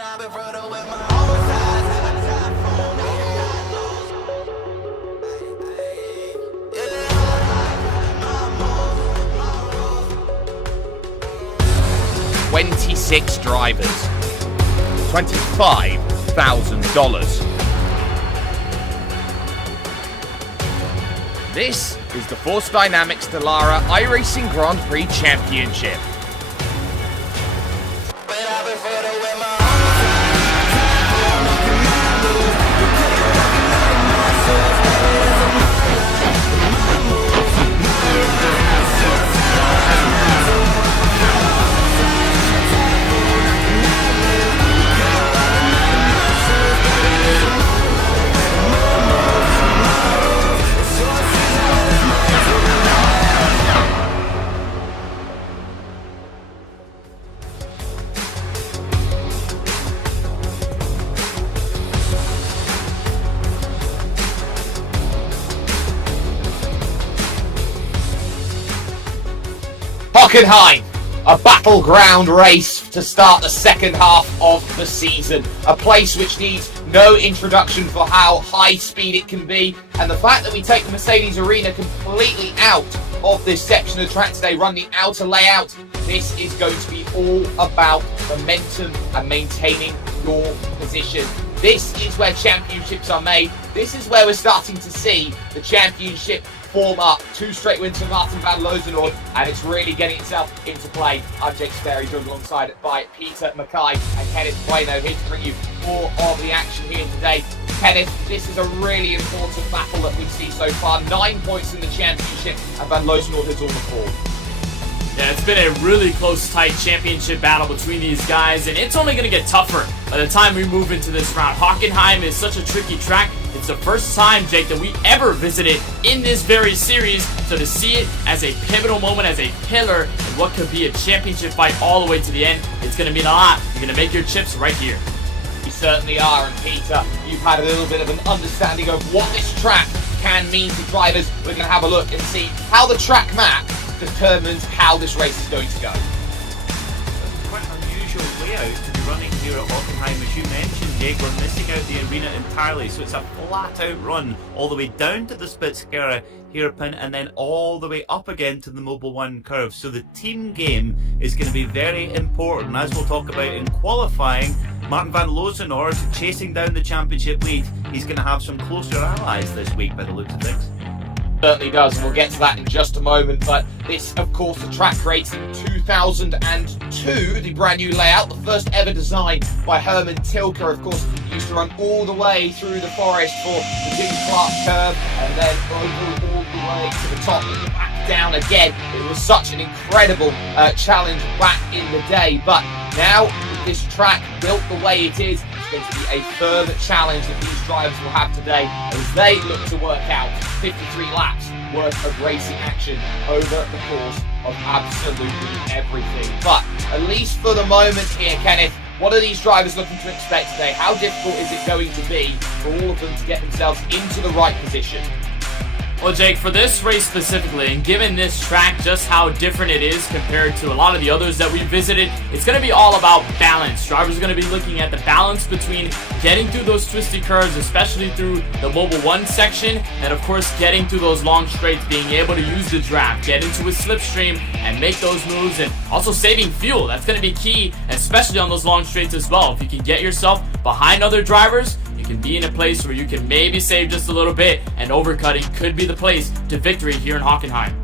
"26 drivers, $25,000. This is the Force Dynamics Dallara iRacing Grand Prix Championship. Hockenheim, a battleground race to start the second half of the season. A place which needs no introduction for how high speed it can be. And the fact that we take the Mercedes Arena completely out of this section of the track today, run the outer layout, this is going to be all about momentum and maintaining your position. This is where championships are made. This is where we're starting to see the championship form up. 2 straight wins for Martin van Loosenoord, and it's really getting itself into play. I'm Jake Sperry, joined alongside by Peter Mackay and Kenneth Bueno, here to bring you more of the action here today. Kenneth, this is a really important battle that we see so far. 9 points in the championship, and van Loosenoord has all the 4. Yeah, it's been a really close, tight championship battle between these guys, and it's only going to get tougher by the time we move into this round. Hockenheim is such a tricky track. It's the first time, Jake, that we ever visited in this very series, so to see it as a pivotal moment, as a pillar, and what could be a championship fight all the way to the end, it's going to mean a lot. You're going to make your chips right here. You certainly are, and Peter, you've had a little bit of an understanding of what this track can mean to drivers. We're going to have a look and see how the track map determines how this race is going to go. Quite an unusual layout to be running here at Hockenheim. As you mentioned, Jake, we're missing out the arena entirely, so it's a flat-out run all the way down to the Spitzkehre hairpin and then all the way up again to the Mobil 1 curve. So the team game is going to be very important. As we'll talk about in qualifying, Martin van Loosenoord chasing down the championship lead. He's going to have some closer allies this week by the looks of things. Certainly does, and we'll get to that in just a moment. But this, of course, the track created in 2002, the brand new layout, the first ever designed by Herman Tilke. Of course, he used to run all the way through the forest for the Jim Clark curve, and then over all the way to the top and back down again. It was such an incredible challenge back in the day. But now, with this track built the way it is, it's going to be a firm challenge that these drivers will have today as they look to work out 53 laps worth of racing action over the course of absolutely everything. But at least for the moment here, Kenneth, what are these drivers looking to expect today? How difficult is it going to be for all of them to get themselves into the right position? Well, Jake, for this race specifically, and given this track, just how different it is compared to a lot of the others that we visited, it's going to be all about balance. Drivers are going to be looking at the balance between getting through those twisty curves, especially through the Mobil 1 section, and of course getting through those long straights, being able to use the draft, get into a slipstream, and make those moves, and also saving fuel. That's going to be key, especially on those long straights as well. If you can get yourself behind other drivers, you can be in a place where you can maybe save just a little bit, and overcutting could be the place to victory here in Hockenheim.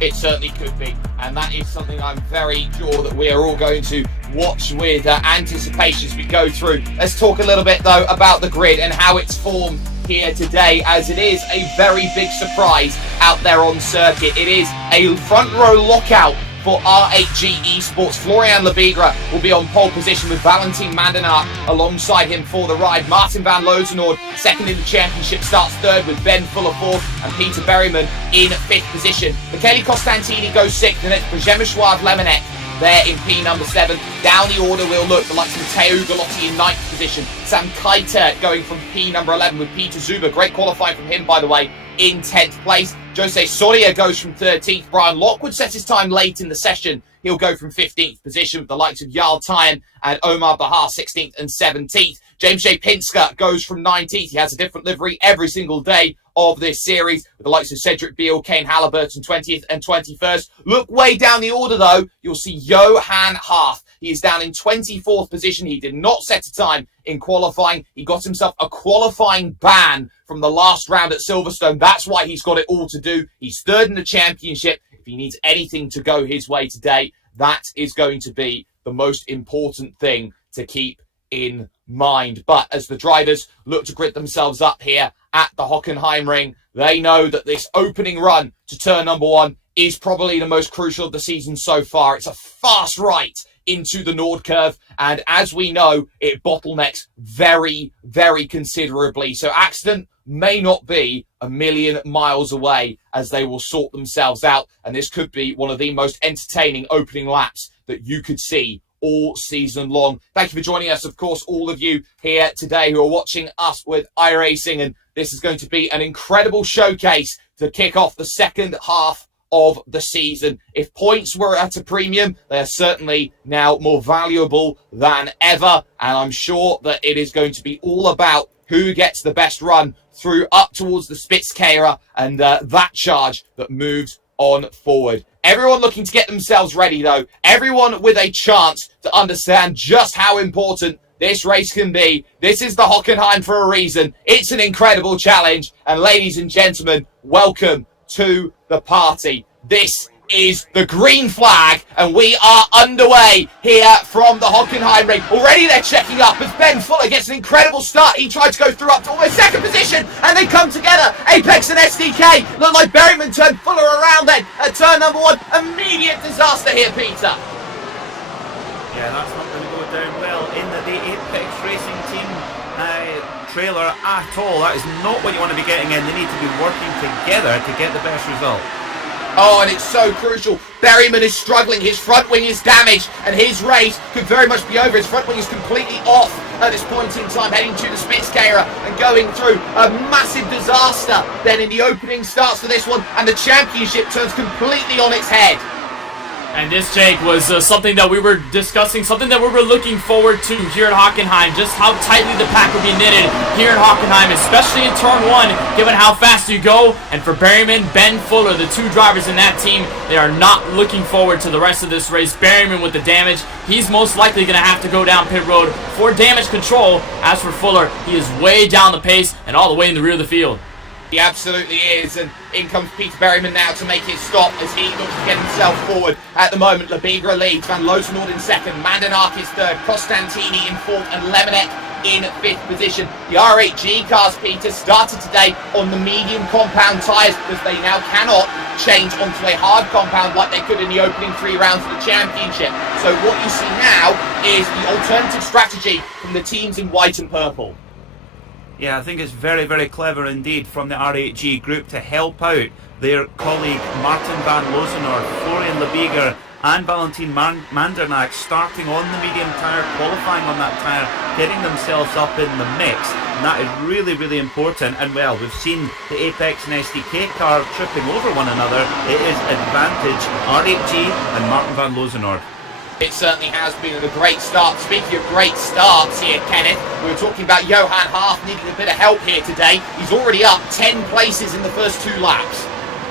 It certainly could be, and that is something I'm very sure that we are all going to watch with anticipation as we go through. Let's talk a little bit though about the grid and how it's formed here today, as it is a very big surprise out there on circuit. It is a front row lockout for R8G Esports. Florian Lebigra will be on pole position with Valentin Mandenaar alongside him for the ride. Martin van Loosenoord, second in the championship, starts third with Ben Fuller fourth and Peter Berryman in fifth position. Michele Costantini goes sixth, and it's Przemysław Lemonek there in P number 7. Down the order we'll look, the likes of Matteo Galotti in 9th position. Sam Kiter going from P number 11 with Peter Zuber. Great qualifying from him, by the way, in 10th place. Jose Soria goes from 13th. Brian Lockwood sets his time late in the session he'll go from 15th position with the likes of Jarl Tyen and Omar Bahar 16th and 17th. James J. Pinsker goes from 19th. He has a different livery every single day of this series, with the likes of Cedric Beale, Kane Halliburton 20th and 21st. Look way down the order, though. You'll see Johan Harth. He is down in 24th position. He did not set a time in qualifying. He got himself a qualifying ban from the last round at Silverstone. That's why he's got it all to do. He's third in the championship. If he needs anything to go his way today, that is going to be the most important thing to keep in mind. But as the drivers look to grit themselves up here at the Hockenheimring, they know that this opening run to turn number 1 is probably the most crucial of the season so far. It's a fast right into the Nord curve, and as we know, it bottlenecks very, very considerably. So accident may not be a million miles away as they will sort themselves out, and this could be one of the most entertaining opening laps that you could see all season long. Thank you for joining us, of course, all of you here today who are watching us with iRacing, and this is going to be an incredible showcase to kick off the second half of the season. If points were at a premium, they are certainly now more valuable than ever, and I'm sure that it is going to be all about who gets the best run through up towards the Spitzkehrer and that charge that moves on forward. Everyone looking to get themselves ready, though. Everyone with a chance to understand just how important this race can be. This is the Hockenheim for a reason. It's an incredible challenge. And ladies and gentlemen, welcome to the party. This is the green flag, and we are underway here from the Hockenheimring. Already they're checking up as Ben Fuller gets an incredible start. He tried to go through up to almost second position, and they come together. Apex and SDK look like Berryman turned Fuller around then at turn number 1. Immediate disaster here, Peter. Yeah, that's not going to go down well in the Apex Racing team trailer at all. That is not what you want to be getting in. They need to be working together to get the best result. Oh, and it's so crucial. Berryman is struggling. His front wing is damaged, and his race could very much be over. His front wing is completely off at this point in time, heading to the Spitzkehrer and going through a massive disaster. Then in the opening starts for this one, and the championship turns completely on its head. And this, Jake, was something that we were discussing, something that we were looking forward to here at Hockenheim, just how tightly the pack will be knitted here at Hockenheim, especially in turn 1, given how fast you go. And for Berryman, Ben Fuller, the two drivers in that team, they are not looking forward to the rest of this race. Berryman with the damage, he's most likely going to have to go down pit road for damage control. As for Fuller, he is way down the pace and all the way in the rear of the field. He absolutely is, and in comes Peter Berryman now to make his stop as he looks to get himself forward. At the moment, Labigra leads, Van Loosenoord in second, Mandenark is third, Costantini in fourth, and Lemonek in 5th position. The R8G cars, Peter, started today on the medium compound tyres because they now cannot change onto a hard compound like they could in the opening 3 rounds of the championship. So what you see now is the alternative strategy from the teams in white and purple. Yeah, I think it's very, very clever indeed from the R8G group to help out their colleague Martin van Loosenoord, Florian Lebiger and Valentin Mandernack starting on the medium tyre, qualifying on that tyre, getting themselves up in the mix. And that is really, really important. And well, we've seen the Apex and SDK car tripping over one another. It is advantage R8G and Martin van Loosenoord. It certainly has been a great start. Speaking of great starts here, Kenneth, we were talking about Johan Harth needing a bit of help here today. He's already up 10 places in the first 2 laps.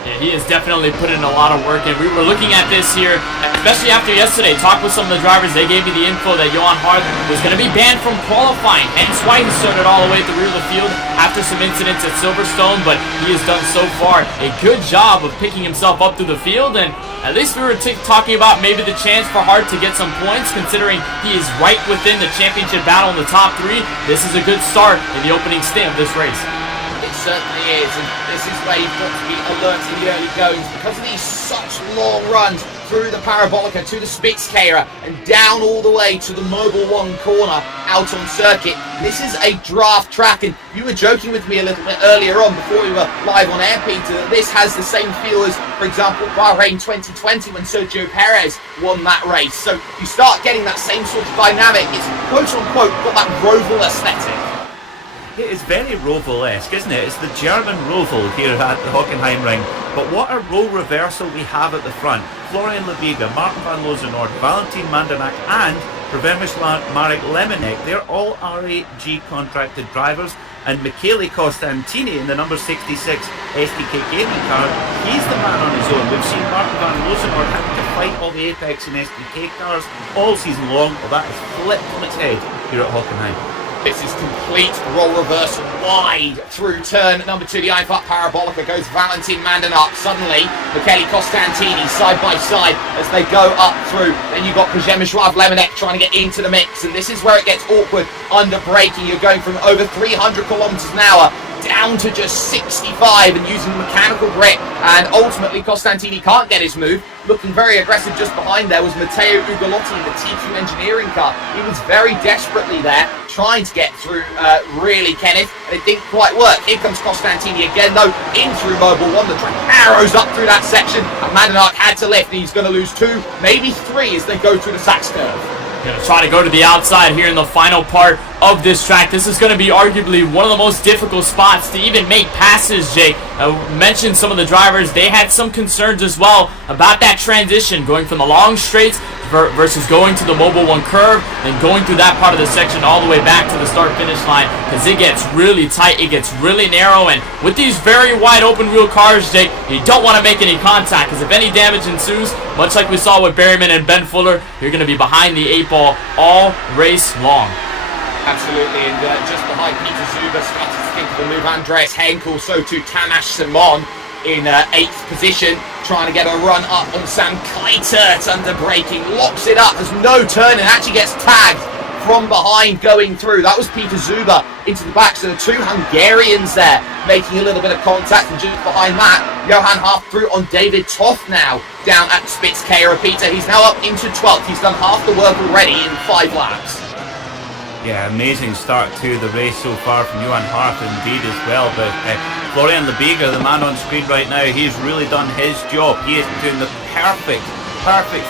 Yeah, he has definitely put in a lot of work, and we were looking at this here, especially after yesterday. Talked with some of the drivers. They gave me the info that Johan Harth was going to be banned from qualifying, hence why he started all the way at the rear of the field after some incidents at Silverstone, but he has done so far a good job of picking himself up through the field, and at least we were talking about maybe the chance for Harth to get some points, considering he is right within the championship battle in the top 3. This is a good start in the opening stint of this race. It certainly is, and this is where you've got to be alert in the early goings because of these such long runs through the Parabolica to the Spitzkehrer and down all the way to the Mobile 1 corner out on circuit. This is a draft track, and you were joking with me a little bit earlier on before we were live on air, Peter, that this has the same feel as, for example, Bahrain 2020 when Sergio Perez won that race. So you start getting that same sort of dynamic. It's quote-unquote got that Roval aesthetic. It is very Roval-esque, isn't it? It's the German Roval here at the Hockenheimring. But what a role reversal we have at the front. Florian Lebiga, Martin van Lozenoord, Valentin Mandenack and Primož Marek Lemenek, they're all RAG contracted drivers, and Michele Costantini in the number 66 SDK gaming car, he's the man on his own. We've seen Martin van Lozenoord having to fight all the Apex and SDK cars all season long. Well, that is flipped on its head here at Hockenheim. This is complete role reversal wide through turn number 2. The Einfahrt Parabolica goes Valentin Mandenack. Suddenly, Michele Costantini side by side as they go up through. Then you've got Primož Lemenek trying to get into the mix. And this is where it gets awkward under braking. You're going from over 300 kilometers an hour down to just 65 and using mechanical grip, and ultimately Costantini can't get his move. Looking very aggressive just behind there was Matteo Ugolotti in the TQ Engineering car. He was very desperately there trying to get through really Kenneth, and it didn't quite work. Here comes Costantini again though, in through Mobile 1. The track arrows up through that section, and Mandenack had to lift, and he's going to lose 2, maybe 3 as they go through the Sachs curve. Gonna try to go to the outside here in the final part of this track. This is going to be arguably one of the most difficult spots to even make passes, Jake. I mentioned some of the drivers. They had some concerns as well about that transition, going from the long straights versus going to the Mobile 1 curve and going through that part of the section all the way back to the start-finish line, because it gets really tight, it gets really narrow, and with these very wide open-wheel cars, Jake, you don't want to make any contact, because if any damage ensues, much like we saw with Berryman and Ben Fuller, you're going to be behind the 8-ball all race long. Absolutely, and just behind Peter Zuber started to think of the move. Andreas Henkel, so too Tamas Simon in 8th position, trying to get a run up on Sam Keitert under braking, locks it up, there's no turn and actually gets tagged from behind going through. That was Peter Zuber into the back, so the 2 Hungarians there making a little bit of contact, and just behind that, Johan Harth through on David Toth now down at Spitzkehrer. Peter, he's now up into 12th, he's done half the work already in 5 laps. Yeah, amazing start to the race so far from Johan Harth indeed as well, but Florian Lebiga, the man on screen right now, he's really done his job. He is doing the perfect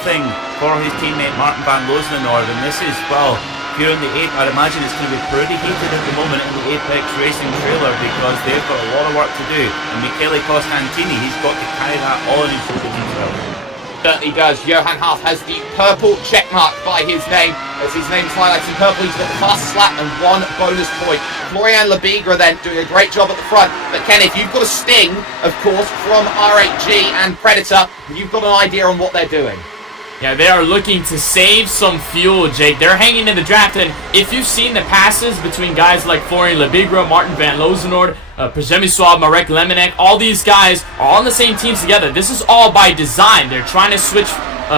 thing for his teammate Martin van Lozenoord, and this is, well, here in the 8, I'd imagine it's going to be pretty heated at the moment in the Apex Racing trailer, because they've got a lot of work to do, and Michele Costantini, he's got to carry that all in his shoulders himself. Certainly does. Johan Harth has the purple check mark by his name. As his name's highlighted in purple, he's got the fastest lap and 1 bonus point. Florian Lebiga then doing a great job at the front. But Kenneth, you've got a sting, of course, from RAG and Predator. You've got an idea on what they're doing. Yeah, they are looking to save some fuel, Jake. They're hanging in the draft, and if you've seen the passes between guys like Florian Lebiga, Martin van Lozenoord, Primož Marek Lemenek, all these guys are on the same teams together. This is all by design. They're trying to switch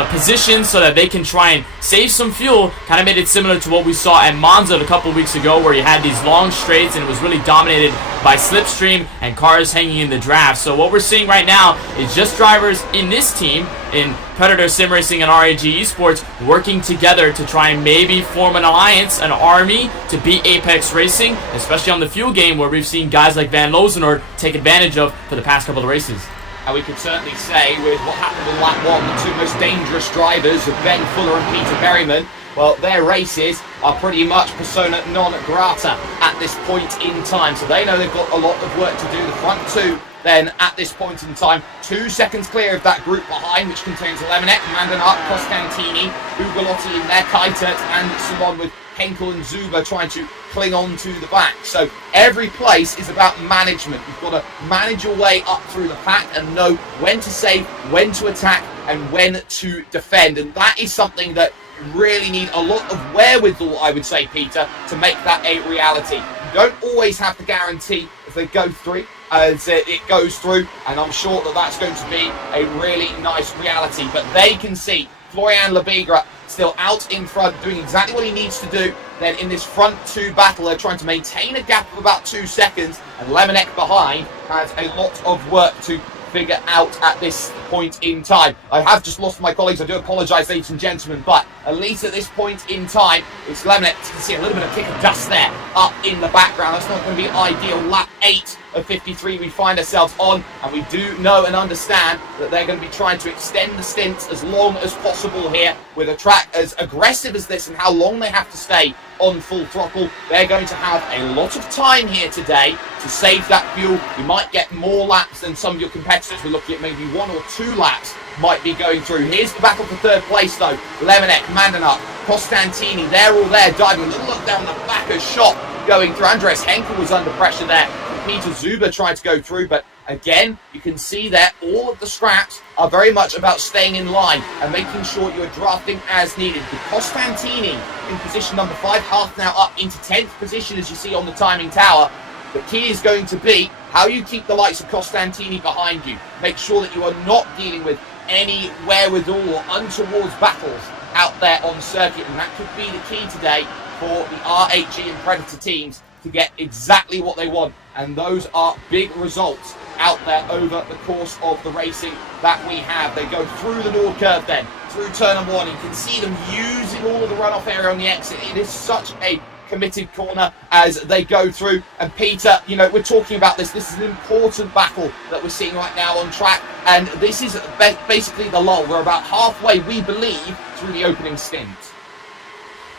positions so that they can try and save some fuel. Kind of made it similar to what we saw at Monza a couple weeks ago, where you had these long straights and it was really dominated by slipstream and cars hanging in the draft. So what we're seeing right now is just drivers in this team, in Predator Sim Racing and RAG Esports, working together to try and maybe form an alliance, an army, to beat Apex Racing, especially on the fuel game, where we've seen guys like Van Lozenoord take advantage of for the past couple of races. And we could certainly say, with what happened in lap 1, the 2 most dangerous drivers of Ben Fuller and Peter Berryman, well, their races are pretty much persona non grata at this point in time. So they know they've got a lot of work to do. The front 2, then, at this point in time, 2 seconds clear of that group behind, which contains Lemenek, Mandenack, Costantini, Ugolotti in there, Keitert, and someone with Henkel and Zuber trying to cling on to the back. So every place is about management. You've got to manage your way up through the pack and know when to save, when to attack, and when to defend. And that is something that you really need a lot of wherewithal, I would say, Peter, to make that a reality. You don't always have to guarantee if they go through as it goes through, and I'm sure that that's going to be a really nice reality. But they can see Florian Lebiga still out in front, doing exactly what he needs to do. Then in this front 2 battle, they're trying to maintain a gap of about 2 seconds, and Lemenek behind has a lot of work to figure out at this point in time. I have just lost my colleagues, I do apologise, ladies and gentlemen, but at least at this point in time, it's Lemenek. You can see a little bit of kick of dust there up in the background. That's not going to be ideal lap 8 of 53 we find ourselves on, and we do know and understand that they're going to be trying to extend the stints as long as possible here with a track as aggressive as this and how long they have to stay on full throttle. They're going to have a lot of time here today to save that fuel. You might get more laps than some of your competitors. We're looking at maybe 1 or 2 laps might be going through. Here's the battle for third place though. Lemonek, Mandanuk, Costantini, they're all there diving. A little look down the back of shot going through. Andres Henkel was under pressure there. Peter Zuber tried to go through, but again, you can see that all of the scraps are very much about staying in line and making sure you're drafting as needed. With Costantini in position number 5, Harth now up into 10th position as you see on the timing tower. The key is going to be how you keep the likes of Costantini behind you. Make sure that you are not dealing with any wherewithal or untowards battles out there on circuit, and that could be the key today for the RHG and Predator teams to get exactly what they want, and those are big results out there over the course of the racing that we have. They go through the Nord curve then, through turn number 1. You can see them using all of the runoff area on the exit. It is such a committed corner as they go through. And Peter, you know, we're talking about this is an important battle that we're seeing right now on track, and this is basically the lull. We're about halfway, we believe, through the opening stint.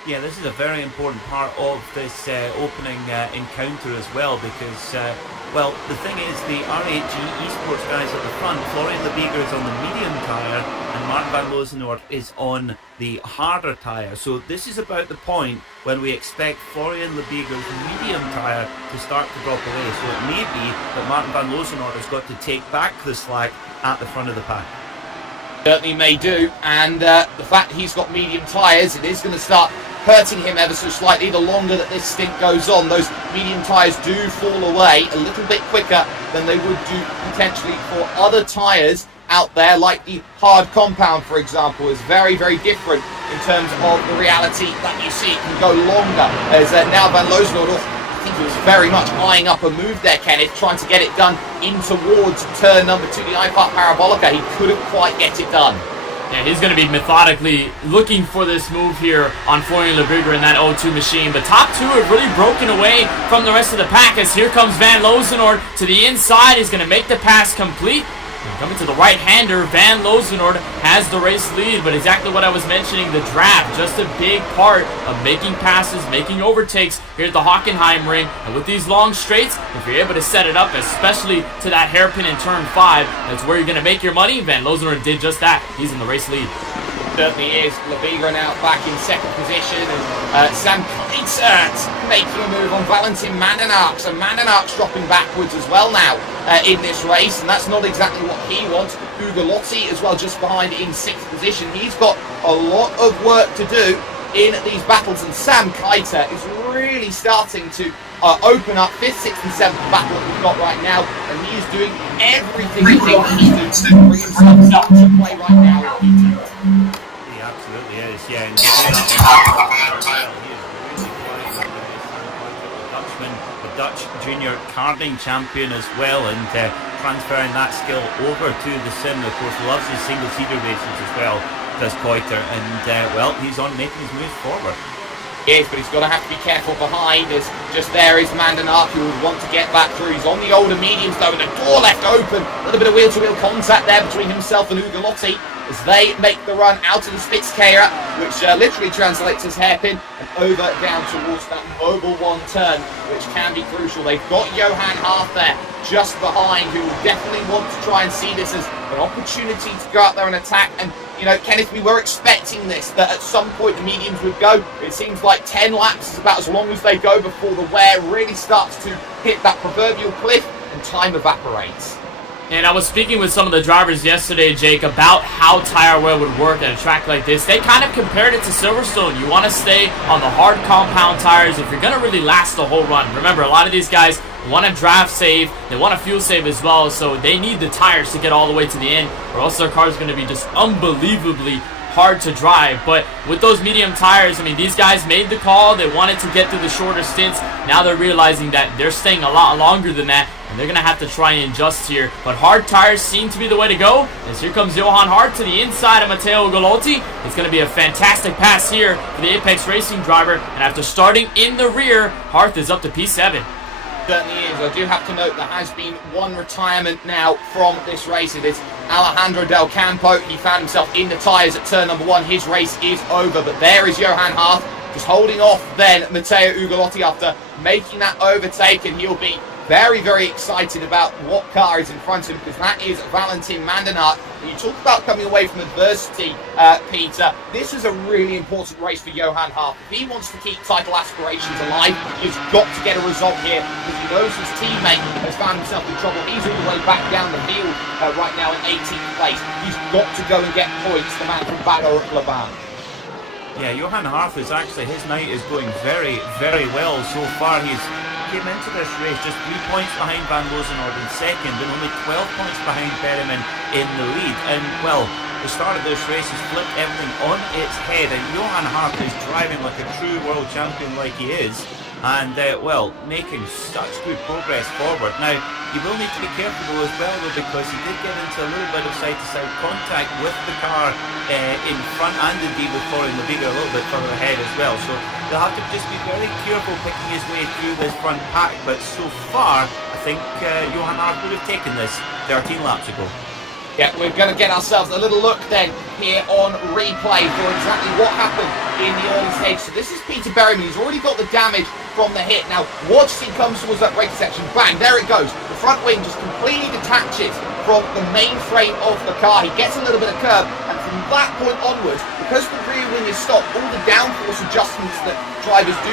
Yeah, this is a very important part of this opening encounter as well, because, well, the thing is, the RHG esports guys at the front, Florian Lebiger is on the medium tyre, and Martin van Lozenoord is on the harder tyre. So this is about the point when we expect Florian Lebiger's medium tyre to start to drop away. So it may be that Martin van Lozenoord has got to take back the slack at the front of the pack. Certainly may do, and the fact he's got medium tyres, it is going to start hurting him ever so slightly the longer that this stint goes on. Those medium tyres do fall away a little bit quicker than they would do potentially for other tyres out there, like the hard compound, for example, is very, very different in terms of the reality that you see. It can go longer, as now Van Lozenoord, I think he was very much eyeing up a move there, Kenneth, trying to get it done in towards turn number 2, the iPart Parabolica. He couldn't quite get it done. Yeah, he's going to be methodically looking for this move here on Florian Lebiger in that O2 machine. But top 2 have really broken away from the rest of the pack, as here comes Van Lozenoord to the inside. He's going to make the pass complete. And coming to the right-hander, Van Lozenoord has the race lead, but exactly what I was mentioning, the draft, just a big part of making passes, making overtakes here at the Hockenheimring. And with these long straights, if you're able to set it up, especially to that hairpin in turn 5, that's where you're going to make your money. Van Lozenoord did just that. He's in the race lead. Certainly is. Lebiger now back in 2nd position, and Sam Keitzert making a move on Valentin Mandanuk. So Mandanuk's dropping backwards as well now in this race, and that's not exactly what he wants. Hugo Lotti as well, just behind in 6th position. He's got a lot of work to do in these battles, and Sam Keitzert is really starting to open up 5th, 6th and 7th battle that we've got right now, and he is doing everything he wants to bring himself up to play right now. He absolutely is, yeah. And the Dutch junior karting champion as well, and transferring that skill over to the sim. Of course, loves his single-seater races as well, does Koiter, and well, he's on making his move forward. Yes, but he's going to have to be careful behind, as just there is Mandanuk, who would want to get back through. He's on the older mediums though, and the door left open. A little bit of wheel-to-wheel contact there between himself and Hugo Lotti as they make the run out of the Spitzkehrer, which literally translates as hairpin, and over down towards that Mobile 1 turn, which can be crucial. They've got Johan Harth there just behind, who will definitely want to try and see this as an opportunity to go out there and attack. And you know, Kenneth, we were expecting this, that at some point the mediums would go. It seems like 10 laps is about as long as they go before the wear really starts to hit that proverbial cliff and time evaporates. And I was speaking with some of the drivers yesterday, Jake, about how tire wear would work at a track like this. They kind of compared it to Silverstone. You want to stay on the hard compound tires if you're going to really last the whole run. Remember, a lot of these guys want to draft save, they want to fuel save as well, so they need the tires to get all the way to the end, or else their car is going to be just unbelievably hard to drive. But with those medium tires, I mean, these guys made the call. They wanted to get through the shorter stints. Now they're realizing that they're staying a lot longer than that, and they're going to have to try and adjust here. But hard tires seem to be the way to go, as here comes Johan Harth to the inside of Matteo Galotti. It's going to be a fantastic pass here for the Apex Racing driver, and after starting in the rear, Harth is up to P7. Certainly is. I do have to note there has been one retirement now from this race. It is Alejandro Del Campo. He found himself in the tyres at turn number 1. His race is over, but there is Johan Harth just holding off then Matteo Ugolotti after making that overtake, and he'll be very, very excited about what car is in front of him, because that is Valentin Mandanart. You talk about coming away from adversity, Peter. This is a really important race for Johan Harth. If he wants to keep title aspirations alive, he's got to get a result here, because he knows his teammate has found himself in trouble. He's all the way back down the field right now in 18th place. He's got to go and get points, the man from Baden-Württemberg. Yeah, Johan Harth is actually, his night is going very, very well so far. He's came into this race just 3 points behind Van Loosenhoorn in second and only 12 points behind Berryman in the lead. And, well, the start of this race has flipped everything on its head, and Johan Harth is driving like a true world champion like he is, and, well, making such good progress forward. Now, you will need to be careful though as well, though, because he did get into a little bit of side-to-side contact with the car in front, and indeed with Florian Lebiger a little bit further ahead as well. So they'll have to just be very careful picking his way through this front pack. But so far, I think Johan Harth would have taken this 13 laps ago. Yeah, we're going to get ourselves a little look then here on replay for exactly what happened in the early stage. So this is Peter Berryman. He's already got the damage from the hit. Now, watch as he comes towards that braking section. Bang, there it goes. The front wing just completely detaches from the main frame of the car. He gets a little bit of curb, and from that point onwards, because the rear wing is stopped, all the downforce adjustments that drivers do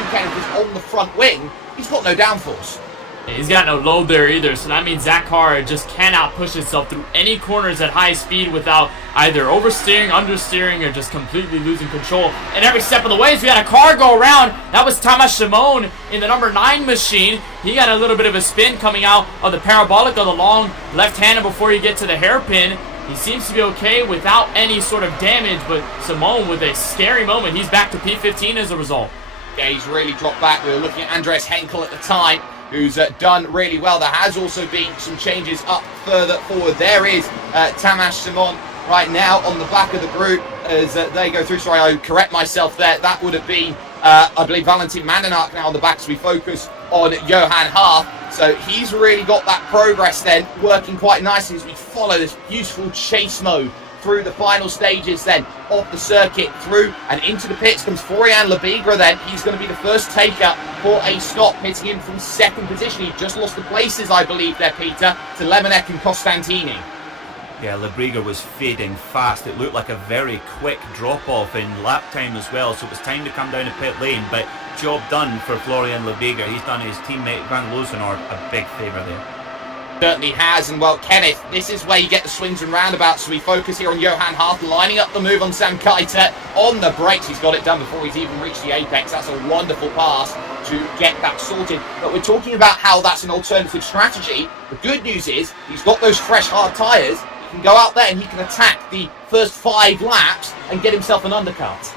on the front wing, he's got no downforce. He's got no load there either, so that means that car just cannot push itself through any corners at high speed without either oversteering, understeering, or just completely losing control. And every step of the way, as we had a car go around, that was Thomas Simon in the number 9 machine. He got a little bit of a spin coming out of the parabolic of the long left-hander before you get to the hairpin. He seems to be okay without any sort of damage, but Simon with a scary moment. He's back to P15 as a result. Yeah, he's really dropped back. We were looking at Andreas Henkel at the time, who's done really well. There has also been some changes up further forward. There is Tamas Simon right now on the back of the group as they go through. Sorry, I correct myself there. That would have been, I believe, Valentin Mandanart now on the back as we focus on Johan Harth. So he's really got that progress then working quite nicely as we follow this beautiful chase mode through the final stages then of the circuit. Through and into the pits comes Florian Lebiger then. He's going to be the first taker for a stop, hitting him from second position. He just lost the places, I believe, there, Peter, to Lemonek and Costantini. Yeah, Lebiger was fading fast. It looked like a very quick drop-off in lap time as well, so it was time to come down to pit lane, but job done for Florian Lebiger. He's done his teammate Van Loosenhoorn a big favour there. Certainly has, and well, Kenneth, this is where you get the swings and roundabouts. So we focus here on Johan Harth, lining up the move on Sam Keitel on the brakes. He's got it done before he's even reached the apex. That's a wonderful pass to get that sorted. But we're talking about how that's an alternative strategy. The good news is he's got those fresh hard tyres. He can go out there and he can attack the first 5 laps and get himself an undercut.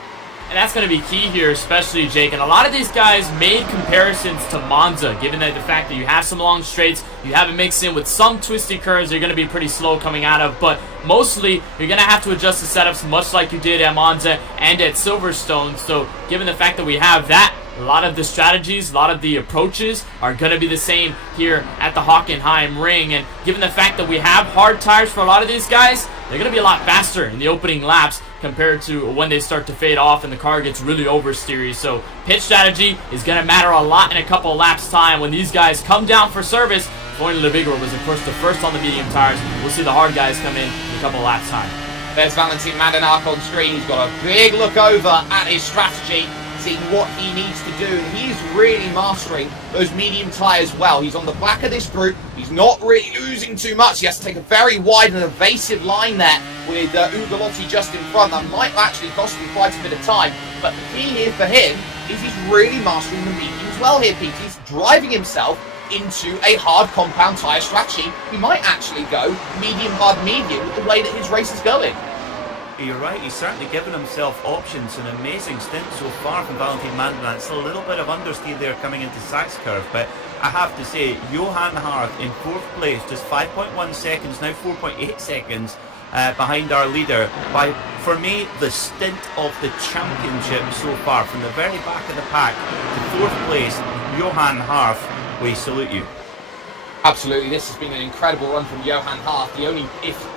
And that's going to be key here, especially Jake. And a lot of these guys made comparisons to Monza, given that the fact that you have some long straights, you have it mixed in with some twisty curves you're going to be pretty slow coming out of. But mostly, you're going to have to adjust the setups much like you did at Monza and at Silverstone. So given the fact that we have that, a lot of the strategies, a lot of the approaches are going to be the same here at the Hockenheimring. And given the fact that we have hard tires for a lot of these guys, they're going to be a lot faster in the opening laps compared to when they start to fade off and the car gets really oversteery. So pit strategy is going to matter a lot in a couple of laps time when these guys come down for service. Florian Lebiger was, of course, the first on the medium tires. We'll see the hard guys come in a couple of laps time. There's Valentin Mandanart on screen. He's got a big look over at his strategy, seeing what he needs to do, and he's really mastering those medium tyres well. He's on the back of this group. He's not really losing too much. He has to take a very wide and evasive line there with Ugolotti just in front. That might actually cost him quite a bit of time, but the key here for him is he's really mastering the mediums well here, Pete. He's driving himself into a hard compound tyre strategy. He might actually go medium, hard, medium with the way that his race is going. You're right, he's certainly given himself options. An amazing stint so far from Valentin Mandanart. It's a little bit of understeer there coming into Sachs curve, but I have to say, Johan Harth in 4th place, just 5.1 seconds, now 4.8 seconds behind our leader. By, for me, the stint of the championship so far, from the very back of the pack to 4th place, Johan Harth. we salute you. Absolutely, this has been an incredible run from Johan Harth. The only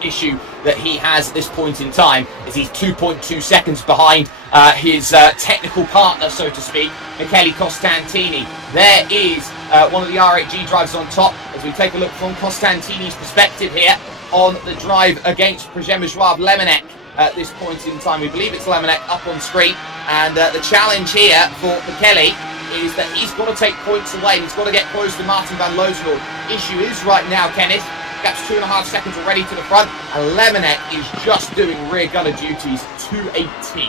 issue that he has at this point in time is he's 2.2 seconds behind his technical partner, so to speak, Michele Costantini. There is one of the R8G drivers on top, as we take a look from Costantini's perspective here on the drive against Przemysław Lemonek. At this point in time, we believe it's Lemonek up on screen, and the challenge here for Michele is that he's got to take points away. He's got to get close to Martin van Loosenoord. Issue is right now, Kenneth, gap's 2.5 seconds already to the front, and Lemonek is just doing rear gunner duties to a T.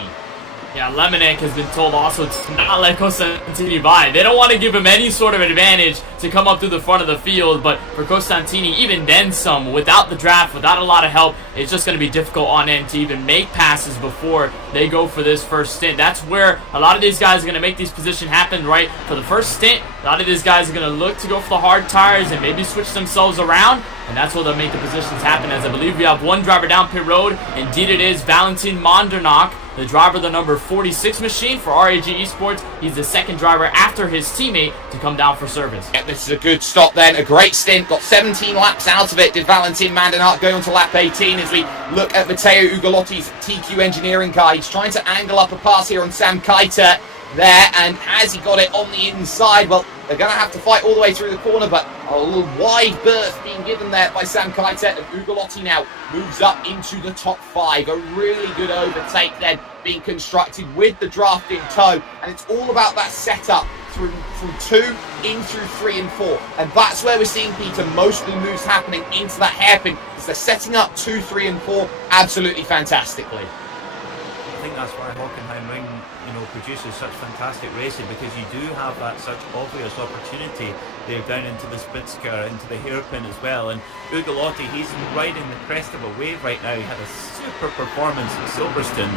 Yeah, Lemonek has been told also to not let Costantini by. They don't want to give him any sort of advantage to come up through the front of the field, but for Costantini, even then some, without the draft, without a lot of help, it's just going to be difficult on end to even make passes before they go for this first stint. That's where a lot of these guys are going to make these positions happen, right? For the first stint, a lot of these guys are going to look to go for the hard tires and maybe switch themselves around, and that's where they'll make the positions happen, as I believe we have one driver down pit road. Indeed it is Valentin Mondernach, the driver of the number 46 machine for RAG Esports. He's the second driver after his teammate to come down for service. Yeah, this is a good stop then, a great stint, got 17 laps out of it, did Valentin Mondernach, going on to lap 18 as we look at Matteo Ugolotti's TQ Engineering car. He's trying to angle up a pass here on Sam Keitel there, and has he got it on the inside? Well, they're going to have to fight all the way through the corner, but a little wide berth being given there by Sam Keitel, and Ugolotti now moves up into the top 5. A really good overtake then being constructed with the draft in tow, and it's all about that setup through 2 in through 3 and 4, and that's where we're seeing, Peter, most of the moves happening into that hairpin, as they're setting up 2, 3 and 4 absolutely fantastically. I think that's why Hockenheimring, produces such fantastic racing, because you do have that such obvious opportunity there down into the Spitzker, into the hairpin as well. And Ugolotti, he's riding the crest of a wave right now. He had a super performance at Silverstone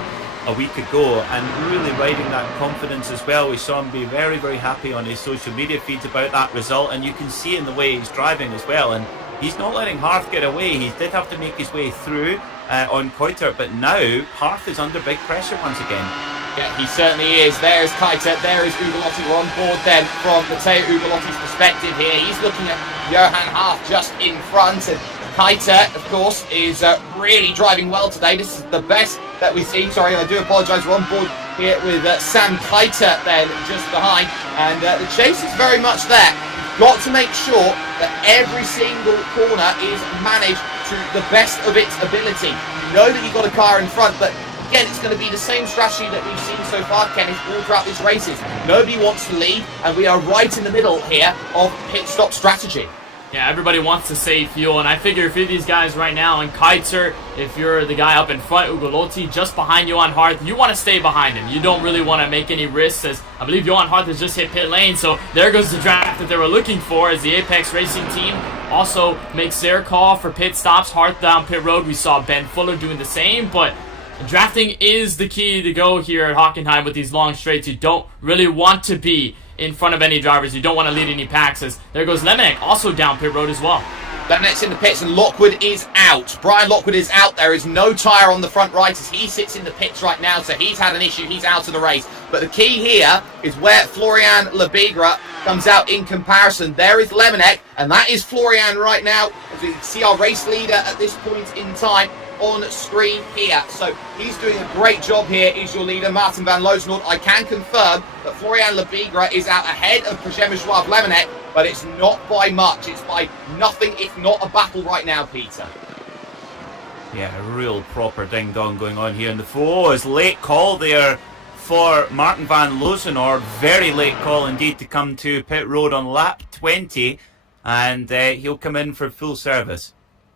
a week ago, and really riding that confidence as well. We saw him be very, very happy on his social media feeds about that result, and you can see in the way he's driving as well. And he's not letting Harth get away. He did have to make his way through on Keitel, but now Harth is under big pressure once again. Yeah, he certainly is. There's Keitel, there is Ugolotti. We're on board then from Matteo Ugolotti's perspective here. He's looking at Johan Harth just in front, and Keitel, of course, is really driving well today. This is the best that we've seen. Sorry, I do apologise. We're on board here with Sam Keitel then just behind, and the chase is very much there. Got to make sure that every single corner is managed to the best of its ability. You know that you've got a car in front, but again, it's going to be the same strategy that we've seen so far, Kenneth, all throughout these races. Nobody wants to lead, and we are right in the middle here of pit stop strategy. Yeah, everybody wants to save fuel, and I figure if you're these guys right now, and Keitel, if you're the guy up in front, Ugolotti just behind Johan Harth, you want to stay behind him. You don't really want to make any risks, as I believe Johan Harth has just hit pit lane, so there goes the draft that they were looking for, as the Apex Racing team also makes their call for pit stops. Harth down pit road, we saw Ben Fuller doing the same, but drafting is the key to go here at Hockenheim with these long straights. You don't really want to be in front of any drivers. You don't want to lead any packs, as there goes Lemonek also down pit road as well. Lemonek's in the pits, and Lockwood is out. Brian Lockwood is out. There is no tyre on the front right as he sits in the pits right now, so he's had an issue. He's out of the race. But the key here is where Florian Lebigre comes out in comparison. There is Lemonek, and that is Florian right now, as we see our race leader at this point in time on screen here. So he's doing a great job here, is your leader, Martin van Loosenoord. I can confirm that Florian Lebigre is out ahead of Przemysław Lemonek, but it's not by much. It's by nothing, if not a battle right now, Peter. Yeah, a real proper ding-dong going on here in the four. Is late call there for Martin van Loosenoord. Very late call indeed to come to pit road on lap 20, and he'll come in for full service.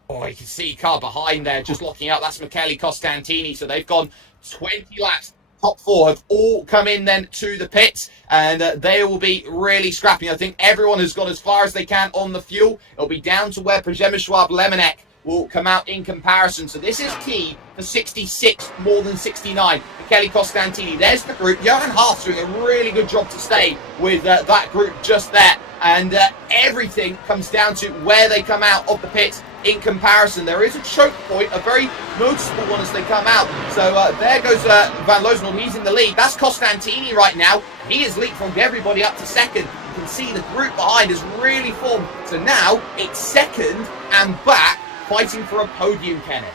Oh, you can see car behind there just locking up. That's Michele Costantini. So they've gone 20 laps. Top 4 have all come in then to the pits, and they will be really scrapping. I think everyone has gone as far as they can on the fuel. It'll be down to where Przemysław Lemonek will come out in comparison. So this is key for 66 more than 69. Michele Costantini, there's the group. Johan Harth doing a really good job to stay with that group just there. And everything comes down to where they come out of the pits in comparison. There is a choke point, a very noticeable one as they come out. So there goes Van Loosenoord. He's in the lead. That's Costantini right now. He has leapfrogged everybody up to second. you can see the group behind has really formed. So now it's second and back, fighting for a podium, Kenneth.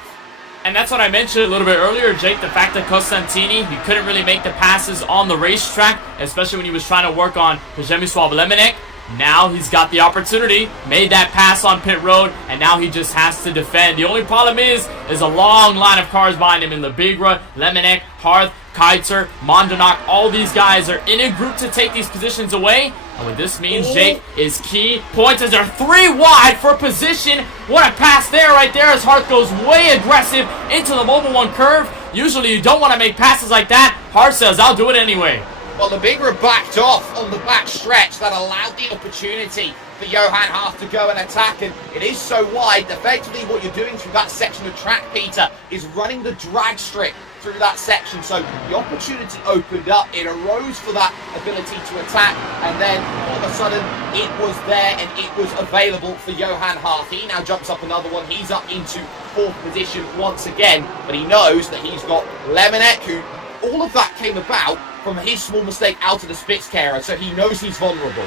And that's what I mentioned a little bit earlier, Jake, the fact that Costantini, he couldn't really make the passes on the racetrack, especially when he was trying to work on Przemysław Lemonek. Now he's got the opportunity, made that pass on pit road, and now he just has to defend. The only problem is a long line of cars behind him in the Bigra, Lemonek, Harth, Kaiser, Mondonak. All these guys are in a group to take these positions away. And what this means, Jake, is key points as they're 3 wide for position. What a pass there right there as Harth goes way aggressive into the Mobile 1 curve. Usually you don't want to make passes like that. Harth says, I'll do it anyway. Well, the Bigra backed off on the back stretch. That allowed the opportunity for Johan Harth to go and attack, and it is so wide. Effectively, what you're doing through that section of track, Peter, is running the drag strip through that section. So the opportunity opened up. It arose for that ability to attack, and then all of a sudden it was there and it was available for Johan Harth. He now jumps up another one. He's up into 4th position once again, but he knows that he's got Lemonek, who all of that came about from his small mistake out of the Spitzkehrer, so he knows he's vulnerable.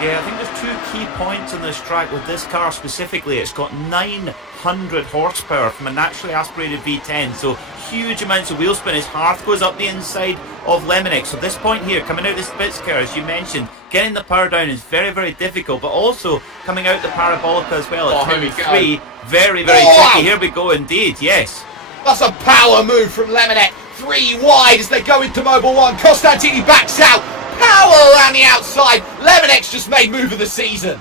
Yeah, I think there's 2 key points on this track with this car specifically. It's got 900 horsepower from a naturally aspirated V10, so huge amounts of wheel spin as Harth goes up the inside of Lemonek. So this point here, coming out the Spitzkehrer, as you mentioned, getting the power down is very, very difficult, but also coming out the Parabolica as well at turn 3, very, very tricky. Here we go indeed, yes. That's a power move from Lemonek. 3 wide as they go into Mobile 1. Costantini backs out. Power around the outside. Lemonek's just made move of the season.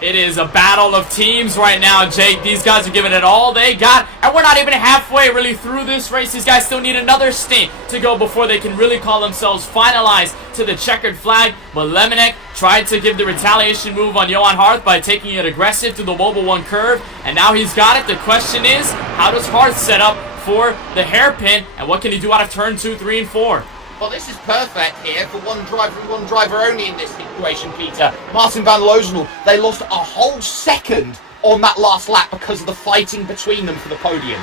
It is a battle of teams right now, Jake. These guys are giving it all they got, and we're not even halfway really through this race. These guys still need another stint to go before they can really call themselves finalized to the checkered flag. But Lemonek tried to give the retaliation move on Johan Harth by taking it aggressive to the Mobile 1 curve, and now he's got it. The question is, how does Harth set up for the hairpin, and what can he do out of turn 2, 3, and 4? Well, this is perfect here for one driver and one driver only in this situation, Peter. Martin van Loozenhal, they lost a whole second on that last lap because of the fighting between them for the podium.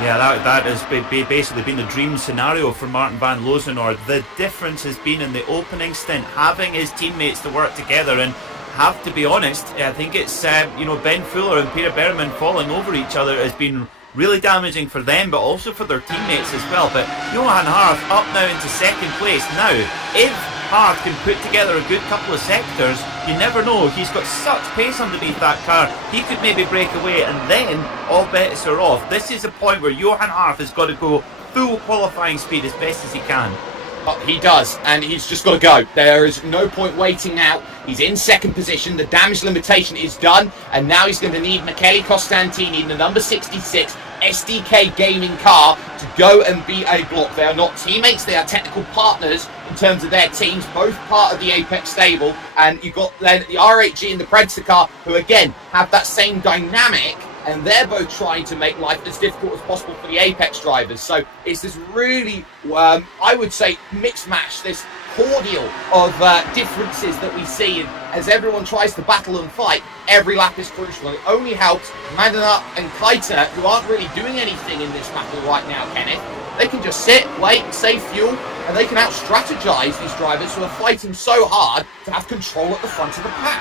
Yeah, that has basically been the dream scenario for Martin van Loozenhal. The difference has been in the opening stint, having his teammates to work together, and have to be honest, I think it's Ben Fuller and Peter Berman falling over each other has been really damaging for them, but also for their teammates as well. But Johan Harth up now into 2nd place. Now, if Harth can put together a good couple of sectors, you never know. He's got such pace underneath that car. He could maybe break away, and then all bets are off. This is a point where Johan Harth has got to go full qualifying speed as best as he can. He does, and he's just got to go. There is no point waiting now. He's in 2nd position. The damage limitation is done, and now he's going to need Michele Costantini, the number 66 SDK gaming car, to go and be a block. They are not teammates, they are technical partners in terms of their teams, both part of the Apex stable, and you've got then the RHG and the Predator car, who again have that same dynamic, and they're both trying to make life as difficult as possible for the Apex drivers. So it's this really, I would say, mixed match, this cordial of differences that we see, and as everyone tries to battle and fight, every lap is crucial, and it only helps Mandana and Kaita, who aren't really doing anything in this battle right now, Kenneth. They can just sit, wait, save fuel, and they can out-strategize these drivers who are fighting so hard to have control at the front of the pack.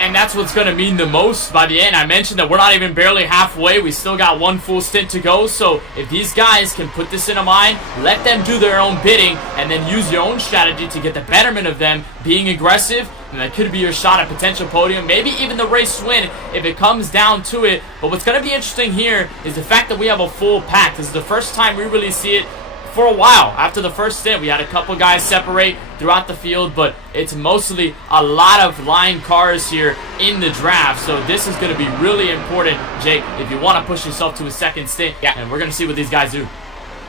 And that's what's going to mean the most by the end. I mentioned that we're not even barely halfway. We still got 1 full stint to go. So if these guys can put this in mind, let them do their own bidding, and then use your own strategy to get the betterment of them being aggressive, and that could be your shot at potential podium, maybe even the race win if it comes down to it. But what's going to be interesting here is the fact that we have a full pack. This is the first time we really see it for a while. After the first stint, we had a couple guys separate throughout the field, but it's mostly a lot of line cars here in the draft. So this is going to be really important, Jake, if you want to push yourself to a 2nd stint. Yeah, and we're going to see what these guys do.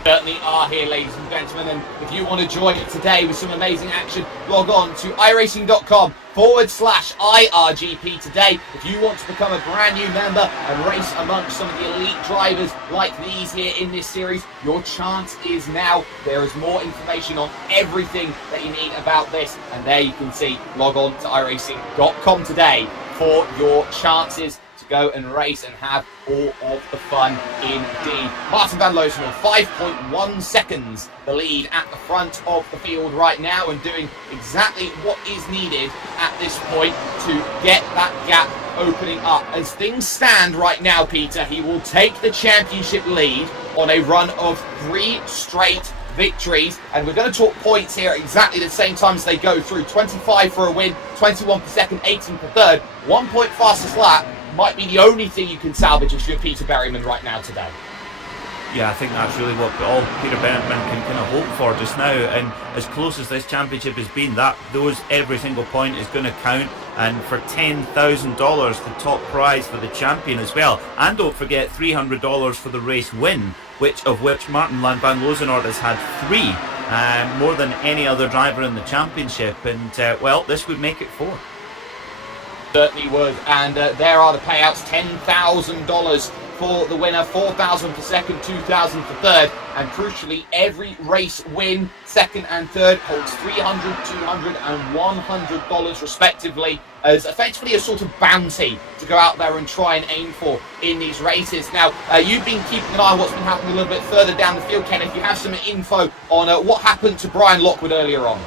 Certainly are here, ladies and gentlemen, and if you want to join it today with some amazing action, log on to iRacing.com/IRGP today if you want to become a brand new member and race amongst some of the elite drivers like these here in this series. Your chance is now. There is more information on everything that you need about this, and there you can see, log on to iRacing.com today for your chances to to go and race and have all of the fun indeed. Martin van Loozenhoorn, 5.1 seconds the lead at the front of the field right now, and doing exactly what is needed at this point to get that gap opening up. As things stand right now, Peter, he will take the championship lead on a run of 3 straight victories, and we're going to talk points here at exactly the same time as they go through. 25 for a win, 21 for second, 18 for third. 1 point fastest lap might be the only thing you can salvage if you're Peter Berryman right now today. Yeah, I think that's really what all Peter Berryman can kind of hope for just now. And as close as this championship has been, every single point is going to count. And for $10,000, the top prize for the champion as well. And don't forget $300 for the race win, of which Martin van Loozenhoorn has had 3, more than any other driver in the championship. And well, this would make it 4. Certainly would. And there are the payouts: $10,000 for the winner, $4,000 for second, $2,000 for third, and crucially, every race win, second and third, holds $300, $200, and $100 respectively, as effectively a sort of bounty to go out there and try and aim for in these races. Now, you've been keeping an eye on what's been happening a little bit further down the field, Kenneth. You have some info on what happened to Brian Lockwood earlier on.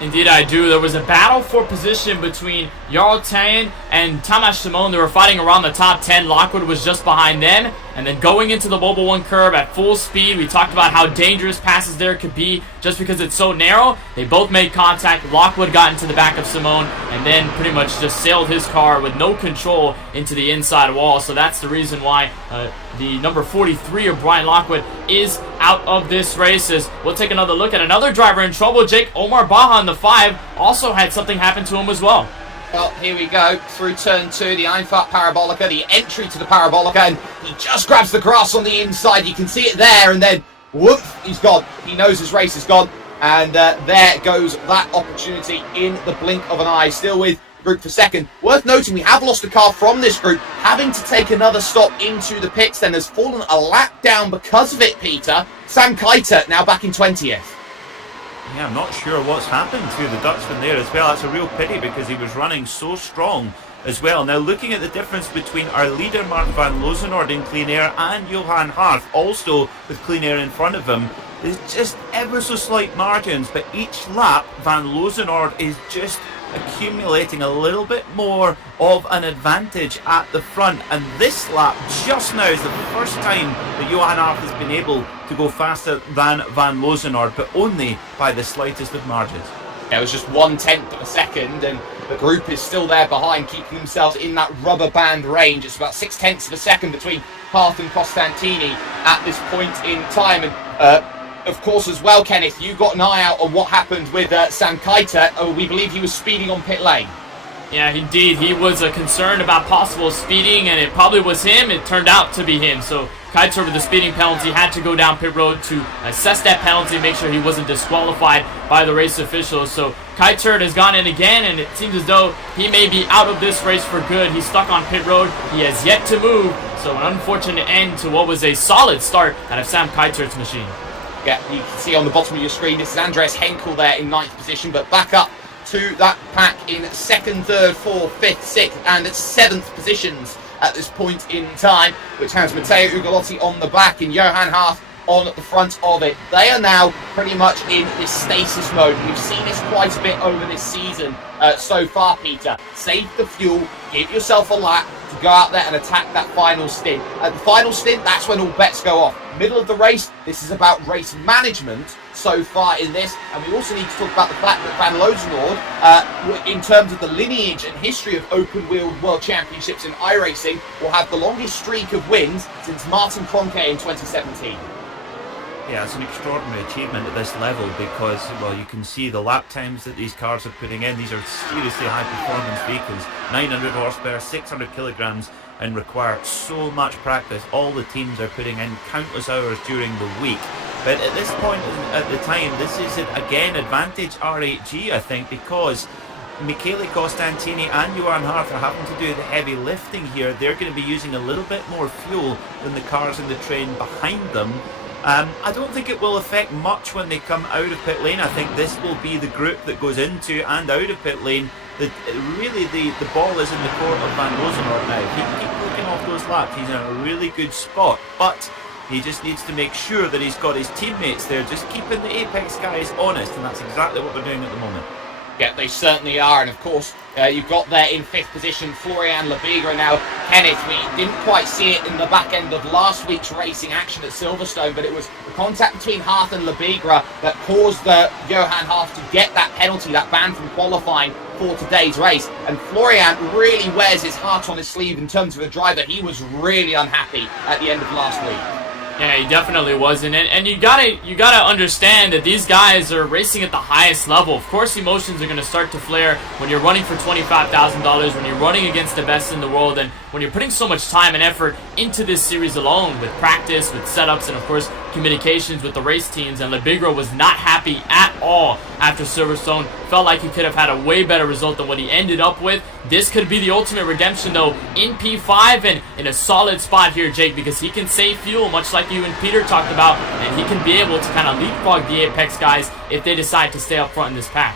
Indeed I do. There was a battle for position between Jarl Tayen and Thomas Simon. They were fighting around the top 10. Lockwood was just behind them. And then going into the Mobile 1 curve at full speed, we talked about how dangerous passes there could be just because it's so narrow. They both made contact. Lockwood got into the back of Simon and then pretty much just sailed his car with no control into the inside wall. So that's the reason why the number 43 of Brian Lockwood is out of this race. As we'll take another look at another driver in trouble. Jake Omar Baha on the 5 also had something happen to him as well. Well, here we go, through turn 2, the Einfahrt Parabolica, the entry to the Parabolica, and he just grabs the grass on the inside. You can see it there, and then, whoop, he's gone. He knows his race is gone, and there goes that opportunity in the blink of an eye. Still with group for second. Worth noting, we have lost a car from this group, having to take another stop into the pits, then has fallen a lap down because of it, Peter. Sam Keitel now back in 20th. Yeah, I'm not sure what's happened to the Dutchman there as well. That's a real pity because he was running so strong as well. Now, looking at the difference between our leader Martin van Loozenhoorn in Clean Air and Johan Harth, also with Clean Air in front of him, there's just ever so slight margins, but each lap Van Loozenhoorn is just accumulating a little bit more of an advantage at the front, and this lap just now is the first time that Johan Harth has been able to go faster than Van Loozenhoorn, but only by the slightest of margins. Yeah, it was just 1/10 of a second, and the group is still there behind, keeping themselves in that rubber band range. It's about 0.6 of a second between Harth and Costantini at this point in time. And of course, as well, Kenneth, you got an eye out on what happened with Sam Keitel. We believe he was speeding on pit lane. Yeah, indeed. He was concerned about possible speeding, and it probably was him. It turned out to be him. So Keitel, with the speeding penalty, had to go down pit road to assess that penalty, make sure he wasn't disqualified by the race officials. So Keitel has gone in again, and it seems as though he may be out of this race for good. He's stuck on pit road. He has yet to move. So an unfortunate end to what was a solid start out of Sam Keitel's machine. Yeah, you can see on the bottom of your screen, this is Andreas Henkel there in 9th position, but back up to that pack in 2nd, 3rd, 4th, 5th, 6th, and 7th positions at this point in time, which has Matteo Ugolotti on the back and Johan Harth on the front of it. They are now pretty much in this stasis mode. We've seen this quite a bit over this season so far, Peter. Save the fuel, give yourself a lap to go out there and attack that final stint. At the final stint, that's when all bets go off. Middle of the race, this is about race management so far in this, and we also need to talk about the fact that Van Loozenhoorn, in terms of the lineage and history of open-wheeled world championships in iRacing, will have the longest streak of wins since Martin Kroenke in 2017. Yeah, it's an extraordinary achievement at this level because, well, you can see the lap times that these cars are putting in. These are seriously high-performance vehicles, 900 horsepower, 600 kilograms, and require so much practice. All the teams are putting in countless hours during the week. But at this point at the time, this is, again, advantage RHG, I think, because Michele Costantini and Johan Harth are having to do the heavy lifting here. They're going to be using a little bit more fuel than the cars in the train behind them. I don't think it will affect much when they come out of pit lane. I think this will be the group that goes into and out of pit lane. Really, the ball is in the court of Van Loozenhoorn now. If he can keep looking of those laps, he's in a really good spot, but he just needs to make sure that he's got his teammates there, just keeping the Apex guys honest, and that's exactly what they're doing at the moment. Yeah, they certainly are, and of course, you've got there in 5th position Florian Lebigra. Now, Kenneth, we didn't quite see it in the back end of last week's racing action at Silverstone, but it was the contact between Harth and Lebigra that caused Johan Harth to get that penalty, that ban from qualifying for today's race. And Florian really wears his heart on his sleeve in terms of a driver. He was really unhappy at the end of last week. Yeah, he definitely wasn't, and you gotta understand that these guys are racing at the highest level. Of course, emotions are gonna start to flare when you're running for $25,000, when you're running against the best in the world, and when you're putting so much time and effort into this series alone, with practice, with setups, and of course communications with the race teams. And Lebigra was not happy at all after Silverstone. Felt like he could have had a way better result than what he ended up with. This could be the ultimate redemption, though, in P5 and in a solid spot here, Jake, because he can save fuel, much like you and Peter talked about, and he can be able to kind of leapfrog the Apex guys if they decide to stay up front in this pack.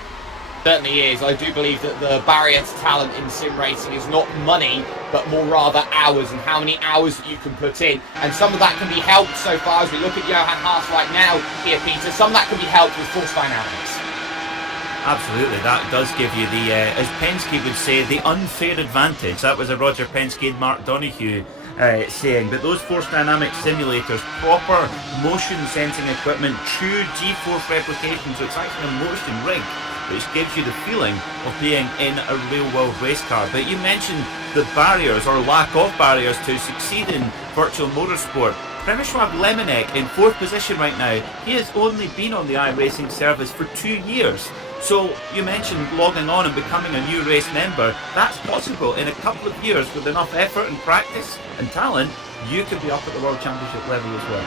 Certainly is. I do believe that the barrier to talent in sim racing is not money, but more rather hours, and how many hours that you can put in. And some of that can be helped so far as we look at Johan Harth right now here, Peter. Some of that can be helped with force dynamics. Absolutely, that does give you the, as Penske would say, the unfair advantage. That was a Roger Penske and Mark Donoghue saying. But those force dynamic simulators, proper motion sensing equipment, true G-force replication, so it's actually a motion rig, which gives you the feeling of being in a real-world race car. But you mentioned the barriers, or lack of barriers, to succeed in virtual motorsport. Przemysław Lemonek in 4th position right now. He has only been on the iRacing service for 2 years. So you mentioned logging on and becoming a new race member. That's possible in a couple of years with enough effort and practice and talent. You could be up at the World Championship level as well.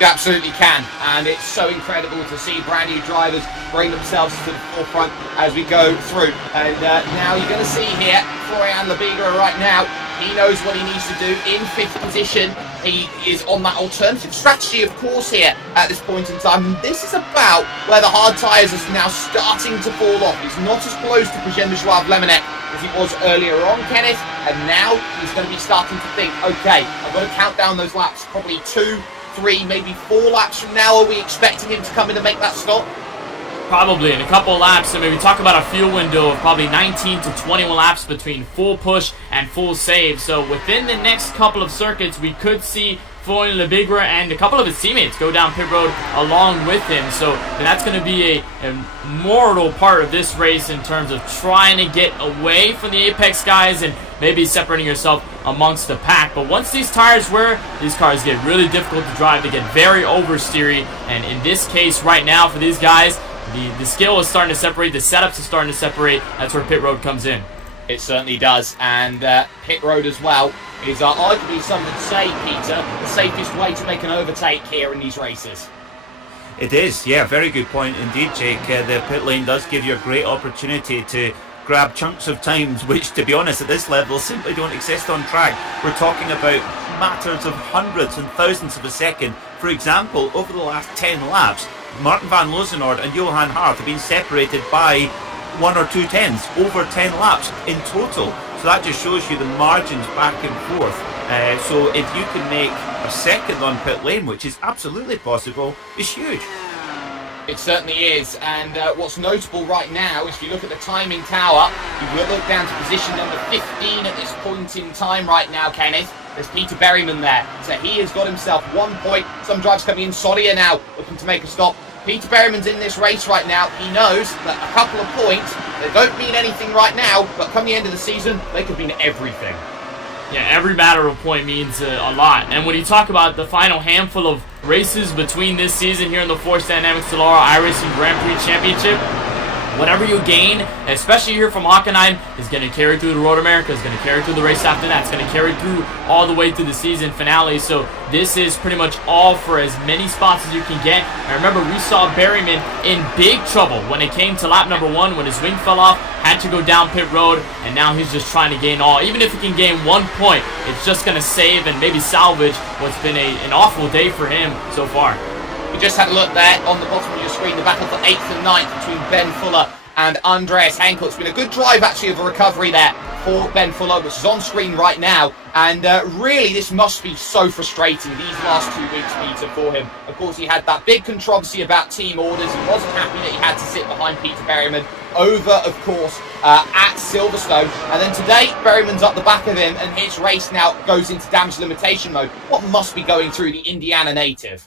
You absolutely can, and it's so incredible to see brand new drivers bring themselves to the forefront as we go through. And now you're going to see here Florian Lebigra right now. He knows what he needs to do in 5th position. He is on that alternative strategy, of course, here at this point in time. And this is about where the hard tyres are now starting to fall off. He's not as close to Przemysław Lemonek as he was earlier on, Kenneth. And now he's going to be starting to think, okay, I've got to count down those laps. Probably 2, 3, maybe 4 laps from now. Are we expecting him to come in and make that stop? Probably in a couple of laps. I mean, we talk about a fuel window of probably 19 to 21 laps between full push and full save. So within the next couple of circuits, we could see Florian Lebigra and a couple of his teammates go down pit road along with him. So that's going to be a mortal part of this race in terms of trying to get away from the Apex guys and maybe separating yourself amongst the pack. But once these tires wear, these cars get really difficult to drive. They get very oversteery. And in this case right now for these guys, the skill is starting to separate, the setups are starting to separate. That's where pit road comes in. It certainly does, and pit road as well is arguably, some would say, Peter, the safest way to make an overtake here in these races. It is, yeah, very good point indeed, Jake. The pit lane does give you a great opportunity to grab chunks of times which, to be honest, at this level simply don't exist on track. We're talking about matters of hundreds and thousands of a second. For example, over the last 10 laps, Martin van Loosenoord and Johan Harth have been separated by 1 or 2 tenths, over 10 laps in total. So that just shows you the margins back and forth. So if you can make a second on pit lane, which is absolutely possible, is huge. It certainly is, and what's notable right now is if you look at the timing tower, you look down to position number 15 at this point in time right now, Kenneth. There's Peter Berryman there, so he has got himself 1 point. Some drivers coming in, Soria now looking to make a stop. Peter Berryman's in this race right now. He knows that a couple of points, they don't mean anything right now, but come the end of the season, they could mean everything. Yeah, every matter of point means a lot. And when you talk about the final handful of races between this season here in the Force Dynamics Dallara iRacing Grand Prix Championship, whatever you gain, especially here from Hockenheim, is going to carry through the Road America, is going to carry through the race after that, it's going to carry through all the way through the season finale. So this is pretty much all for as many spots as you can get. And remember, we saw Berryman in big trouble when it came to lap number 1, when his wing fell off, had to go down pit road, and now he's just trying to gain all. Even if he can gain 1 point, it's just going to save and maybe salvage what's been an awful day for him so far. We just had a look there on the bottom of your screen, the battle for 8th and 9th between Ben Fuller and Andreas Henkel. It's been a good drive, actually, of a recovery there for Ben Fuller, which is on screen right now. And really, this must be so frustrating these last 2 weeks, Peter, for him. Of course, he had that big controversy about team orders. He wasn't happy that he had to sit behind Peter Berryman over, of course, at Silverstone. And then today, Berryman's up the back of him, and his race now goes into damage limitation mode. What must be going through the Indiana native?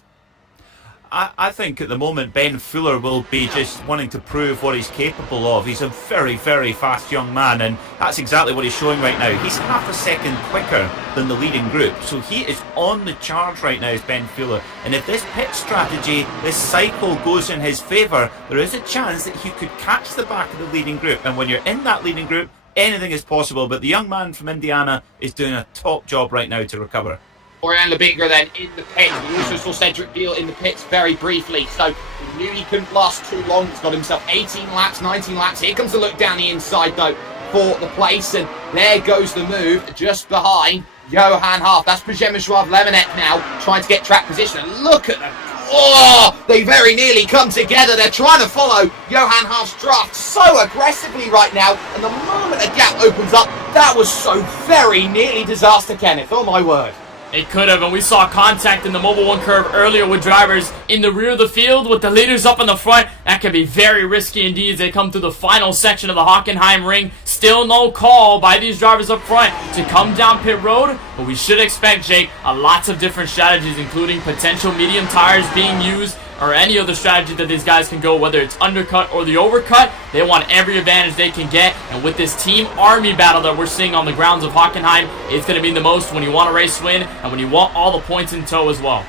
I think at the moment Ben Fuller will be just wanting to prove what he's capable of. He's a very, very fast young man, and that's exactly what he's showing right now. He's half a second quicker than the leading group, so he is on the charge right now as Ben Fuller. And if this pit strategy, this cycle goes in his favour, there is a chance that he could catch the back of the leading group. And when you're in that leading group, anything is possible. But the young man from Indiana is doing a top job right now to recover. Florian Lebigra then in the pit. We also saw Cedric Deal in the pits very briefly, so he knew he couldn't last too long. He's got himself 18 laps, 19 laps. Here comes the look down the inside, though, for the place, and there goes the move just behind Johan Harth. That's Przemysław Lemonek now trying to get track position. And look at them. Oh, they very nearly come together. They're trying to follow Johan Harth's draft so aggressively right now, and the moment a gap opens up, that was so very nearly disaster, Kenneth. Oh, my word. It could have, and we saw contact in the Mobile 1 curve earlier with drivers in the rear of the field with the leaders up in the front. That could be very risky indeed as they come through the final section of the Hockenheimring. Still no call by these drivers up front to come down pit road, but we should expect, Jake, lots of different strategies, including potential medium tires being used, or any other strategy that these guys can go, whether it's undercut or the overcut. They want every advantage they can get, and with this team army battle that we're seeing on the grounds of Hockenheim, it's going to mean the most when you want a race win and when you want all the points in tow as well.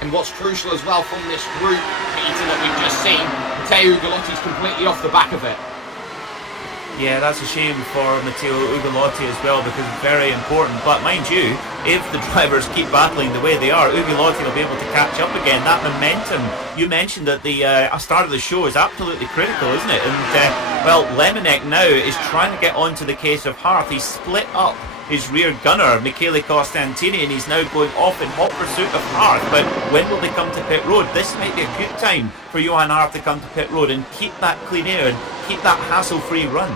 And what's crucial as well from this group, Peter, that we've just seen, Matteo Ugolotti's completely off the back of it. Yeah, that's a shame for Matteo Ugolotti as well, because it's very important. But mind you, if the drivers keep battling the way they are, Ugolotti will be able to catch up again. That momentum you mentioned at the start of the show is absolutely critical, isn't it? And well, Lemonek now is trying to get onto the case of Harth. He's split up his rear gunner, Michele Costantini, and he's now going off in hot pursuit of Harth. But when will they come to pit road? This might be a good time for Johan Harth to come to pit road and keep that clean air and keep that hassle-free run.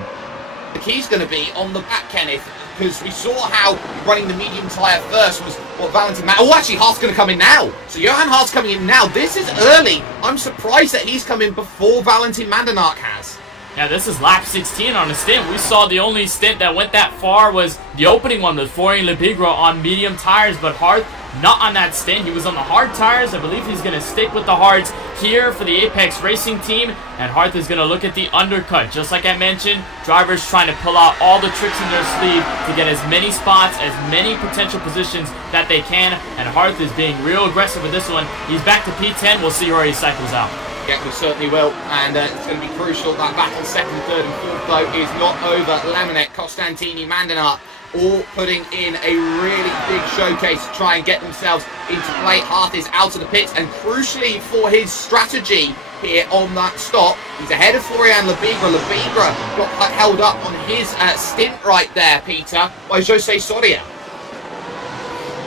The key's going to be on the back, Kenneth, because we saw how running the medium tyre first was what Valentin... Oh, actually, Harth's going to come in now. So Johan Harth's coming in now. This is early. I'm surprised that he's come in before Valentin Mandenack has. Yeah, this is lap 16 on a stint. We saw the only stint that went that far was the opening one with Florian Lebigra on medium tires, but Harth not on that stint. He was on the hard tires. I believe he's going to stick with the hards here for the Apex Racing team, and Harth is going to look at the undercut. Just like I mentioned, drivers trying to pull out all the tricks in their sleeve to get as many spots, as many potential positions that they can, and Harth is being real aggressive with this one. He's back to P10. We'll see where he cycles out. Yeah, we certainly will, and it's going to be crucial. That battle second, third and fourth, though, is not over. Lemonek, Costantini, Mandenack all putting in a really big showcase to try and get themselves into play. Harth is out of the pits, and crucially for his strategy here on that stop, he's ahead of Florian Lebigra. Lebigra got held up on his stint right there, Peter, by Jose Soria.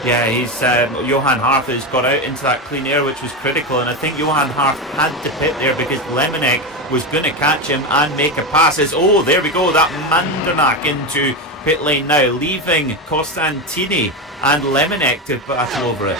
Yeah, he's Johan Harth has got out into that clean air, which was critical, and I think Johan Harth had to pit there because Lemonek was going to catch him and make a pass. Oh, there we go, that Mandenack into pit lane now, leaving Costantini and Lemonek to battle over it.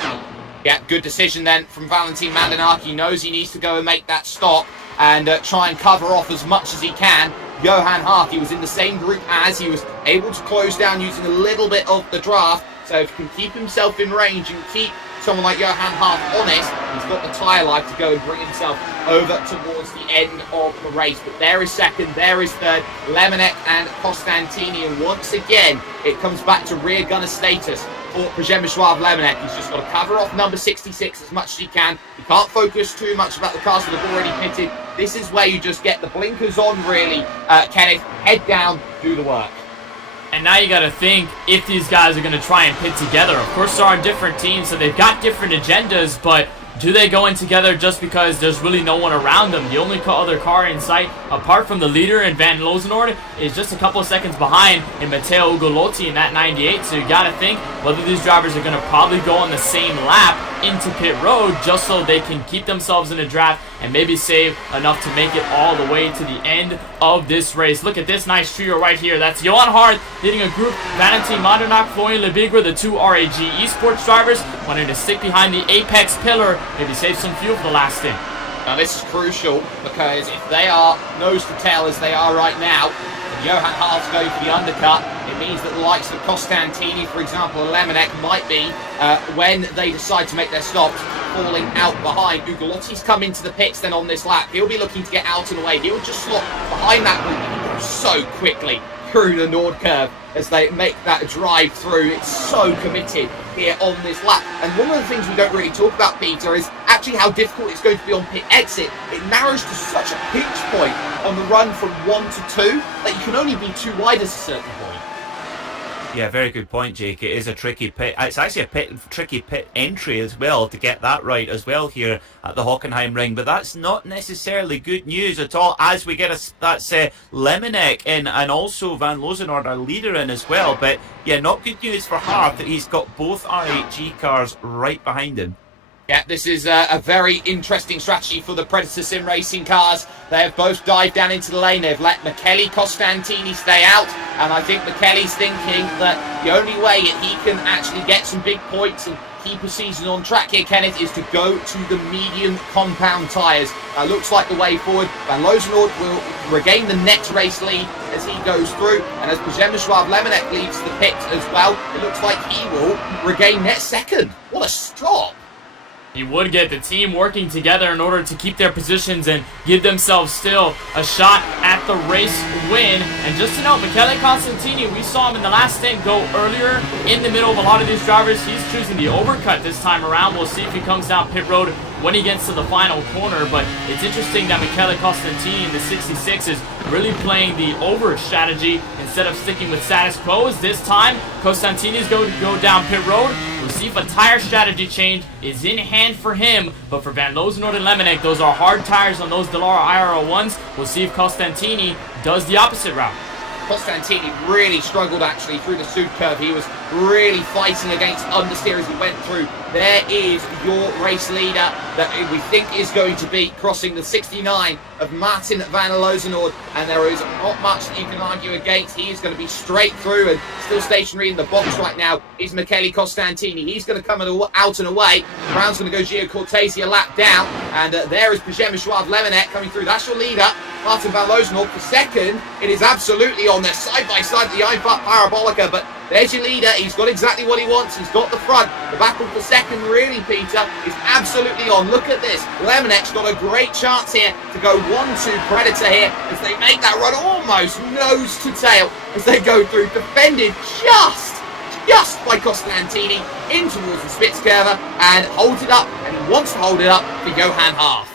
Yeah, good decision then from Valentin Mandenack. He knows he needs to go and make that stop and try and cover off as much as he can. Johan Harth, he was in the same group as, he was able to close down using a little bit of the draft. So if he can keep himself in range and keep someone like Johan Harth honest, he's got the tyre life to go and bring himself over towards the end of the race. But there is second, there is third, Lemonek and Costantini. And once again, it comes back to rear gunner status for Przemysław Lemonek. He's just got to cover off number 66 as much as he can. He can't focus too much about the cars that have already pitted. This is where you just get the blinkers on, really, Kenneth. Head down, do the work. And now you got to think if these guys are going to try and pit together. Of course, they're on different teams, so they've got different agendas, but do they go in together just because there's really no one around them? The only other car in sight, apart from the leader in Van Lozenord, is just a couple of seconds behind in Matteo Ugolotti in that 98. So you got to think whether these drivers are going to probably go on the same lap into pit road just so they can keep themselves in a draft and maybe save enough to make it all the way to the end of this race. Look at this nice trio right here. That's Johan Harth leading a group. Valentin Mandernack, Florian Lebigre, the two RAG esports drivers, wanting to stick behind the apex pillar, maybe save some fuel for the last stint. Now this is crucial, because if they are nose to tail as they are right now, and Johan Hart's going for the undercut, it means that the likes of Costantini, for example, and Lemonek might be, when they decide to make their stops, falling out behind. Ugalotti's come into the pits then on this lap. He'll be looking to get out and away. He'll just slot behind that group so quickly through the Nord curve as they make that drive through. It's so committed here on this lap. And one of the things we don't really talk about, Peter, is actually how difficult it's going to be on pit exit. It narrows to such a pinch point on the run from 1 to 2 that you can only be too wide at a certain point. Yeah, very good point, Jake. It is a tricky pit. It's actually a tricky pit entry as well to get that right as well here at the Hockenheimring. But that's not necessarily good news at all, as we get that's Lemonek in, and also Van Lozenord, our leader, in as well. But yeah, not good news for Harth that he's got both RHG cars right behind him. Yeah, this is a very interesting strategy for the Predator Sim Racing cars. They have both dived down into the lane. They've let Michele Costantini stay out. And I think Michele's thinking that the only way that he can actually get some big points and keep a season on track here, Kenneth, is to go to the medium compound tyres. Looks like the way forward. Van Lozenord will regain the next race lead as he goes through. And as Przemysław Lemonek leaves the pit as well, it looks like he will regain net second. What a stop! He would get the team working together in order to keep their positions and give themselves still a shot at the race win. And just to note, Michele Costantini, we saw him in the last stint go earlier in the middle of a lot of these drivers. He's choosing the overcut this time around. We'll see if he comes down pit road when he gets to the final corner. But it's interesting that Michele Costantini in the 66 is really playing the over strategy instead of sticking with status quo. As this time, Costantini's going to go down pit road. We'll see if a tire strategy change is in hand for him. But for Van Lozenord and Lemonek, those are hard tires on those Dallara IRL1s. We'll see if Costantini does the opposite route. Costantini really struggled actually through the Sud curve. He was really fighting against understeer as he went through. There is your race leader that we think is going to be crossing the 69 of Martin van Lozenord, and there is not much that you can argue against. He is going to be straight through, and still stationary in the box right now is Michele Costantini. He's going to come out and away. Brown's going to go Gio Cortesi a lap down, and there is Przemysław Lemonek coming through. That's your leader, Martin van Lozenord. For second, it is absolutely on there, side by side, the Einfahrt Parabolica, but there's your leader. He's got exactly what he wants. He's got the front. The battle for second, really, Peter, is absolutely on. Look at this. Lemonek's got a great chance here to go 1-2 Predator here as they make that run almost nose to tail as they go through. Defended just by Costantini in towards the Spitzkerver, and holds it up, and he wants to hold it up for Johan Harth.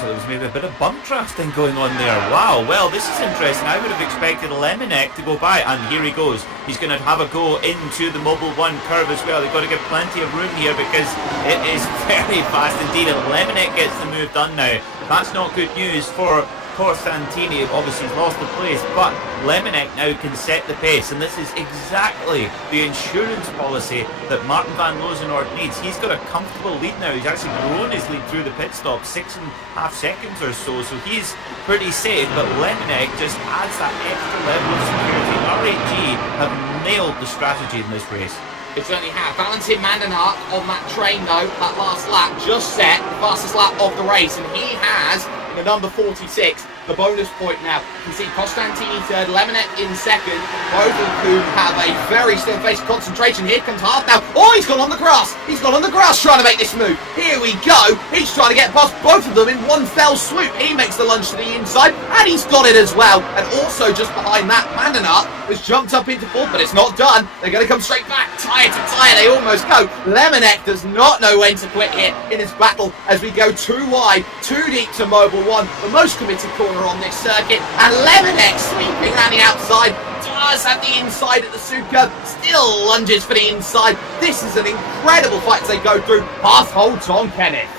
So there's maybe a bit of bump drafting going on there. Wow, well, this is interesting. I would have expected Lemonek to go by, and here he goes. He's going to have a go into the Mobile 1 curve as well. They've got to give plenty of room here because it is very fast indeed, and Lemonek gets the move done now. That's not good news for Costantini. Obviously he's lost the place, but Lemonek now can set the pace, and this is exactly the insurance policy that Martin van Lozenord needs. He's got a comfortable lead now. He's actually grown his lead through the pit stop, 6.5 seconds or so he's pretty safe, but Lemonek just adds that extra level of security. RAG have nailed the strategy in this race. They certainly have. Valentin Mandernack on that train though, that last lap, just set the fastest lap of the race, and he has, in the number 46, the bonus point now. You can see Costantini third, Lemonek in second, both of whom have a very still-faced concentration. Here comes Harth now. Oh, he's gone on the grass. He's gone on the grass trying to make this move. Here we go. He's trying to get past both of them in one fell swoop. He makes the lunge to the inside, and he's got it as well. And also just behind that, Mandernack has jumped up into fourth, but it's not done. They're going to come straight back, tire to tire. They almost go. Lemonek does not know when to quit here in his battle as we go too wide, too deep to Mobile 1, the most committed corner on this circuit, and Lemonek sweeping around the outside, does have the inside at the Sud curve, still lunges for the inside. This is an incredible fight as they go through. Harth holds on, Kenneth.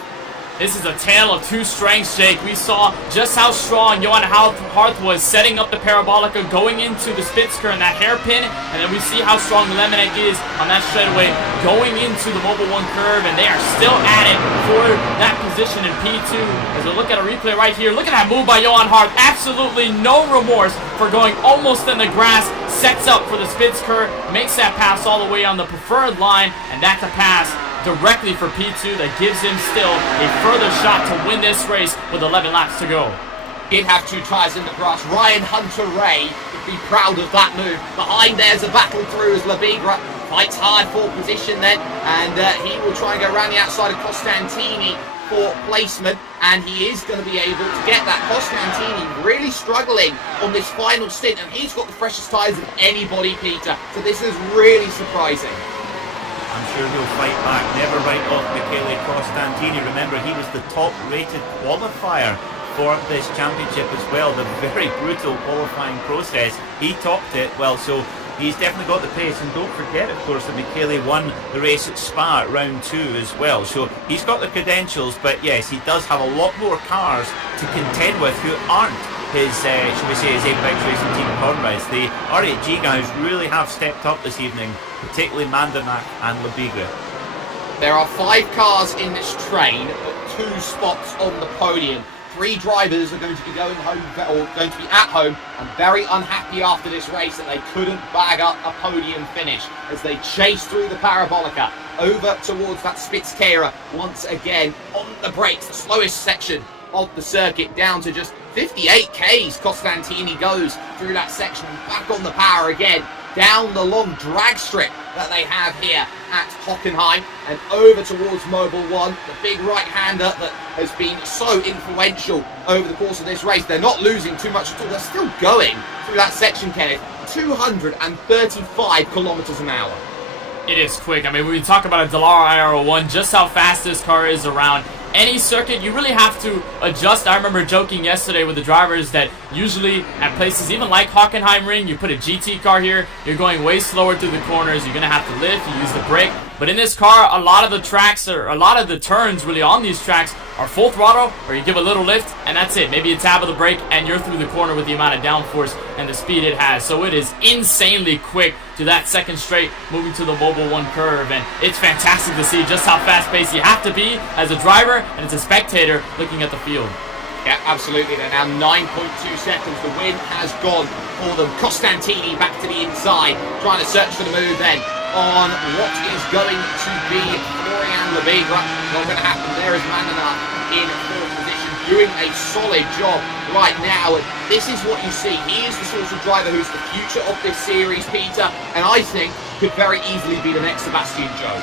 This is a tale of two strengths, Jake. We saw just how strong Johan Harth was setting up the Parabolica, going into the Spitzker and that hairpin, and then we see how strong Lemonek is on that straightaway, going into the Mobile 1 curve, and they are still at it for that position in P2. As we look at a replay right here, look at that move by Johan Harth. Absolutely no remorse for going almost in the grass, sets up for the Spitzker, makes that pass all the way on the preferred line, and that's a pass directly for P2 that gives him still a further shot to win this race with 11 laps to go. Did have two tyres in the grass. Ryan Hunter-Reay would be proud of that move. Behind there's a battle through as Labigra fights hard for position then, and he will try and go around the outside of Costantini for placement, and he is going to be able to get that. Costantini really struggling on this final stint, and he's got the freshest tyres of anybody, Peter, so this is really surprising. I'm sure he'll fight back. Never write off Michele Costantini. Remember, he was the top-rated qualifier for this championship as well. The very brutal qualifying process. He topped it. Well, so he's definitely got the pace. And don't forget, of course, that Michele won the race at Spa at round 2 as well. So he's got the credentials, but yes, he does have a lot more cars to contend with who aren't his, should we say, his Apex Racing Team comrades. The R8G guys really have stepped up this evening, particularly Mandernack and Labigra. There are 5 cars in this train, but 2 spots on the podium. 3 drivers are going to be going home, or going to be at home, and very unhappy after this race that they couldn't bag up a podium finish as they chase through the Parabolica over towards that Spitzkehre once again on the brakes, the slowest section of the circuit, down to just 58 Ks. Costantini goes through that section and back on the power again, down the long drag strip that they have here at Hockenheim and over towards Mobile 1, the big right-hander that has been so influential over the course of this race. They're not losing too much at all. They're still going through that section, Kenneth, 235 kilometers an hour. It is quick. I mean, when we talk about a Dallara IR01, just how fast this car is around any circuit, you really have to adjust. I remember joking yesterday with the drivers that usually at places even like Hockenheimring, you put a GT car here, you're going way slower through the corners, you're going to have to lift, you use the brake. But in this car, a lot of the tracks, or a lot of the turns really on these tracks are full throttle, or you give a little lift, and that's it. Maybe a tab of the brake, and you're through the corner with the amount of downforce and the speed it has. So it is insanely quick to that second straight, moving to the Mobile 1 curve, and it's fantastic to see just how fast-paced you have to be as a driver and as a spectator looking at the field. Yeah, absolutely. They're now 9.2 seconds. The win has gone for them. Costantini back to the inside, trying to search for the move then on what is going to be Florian Labigra. Not going to happen. There is Mandernack in fourth position, doing a solid job right now. And this is what you see. He is the sort of driver who's the future of this series, Peter, and I think could very easily be the next Sebastian Joe.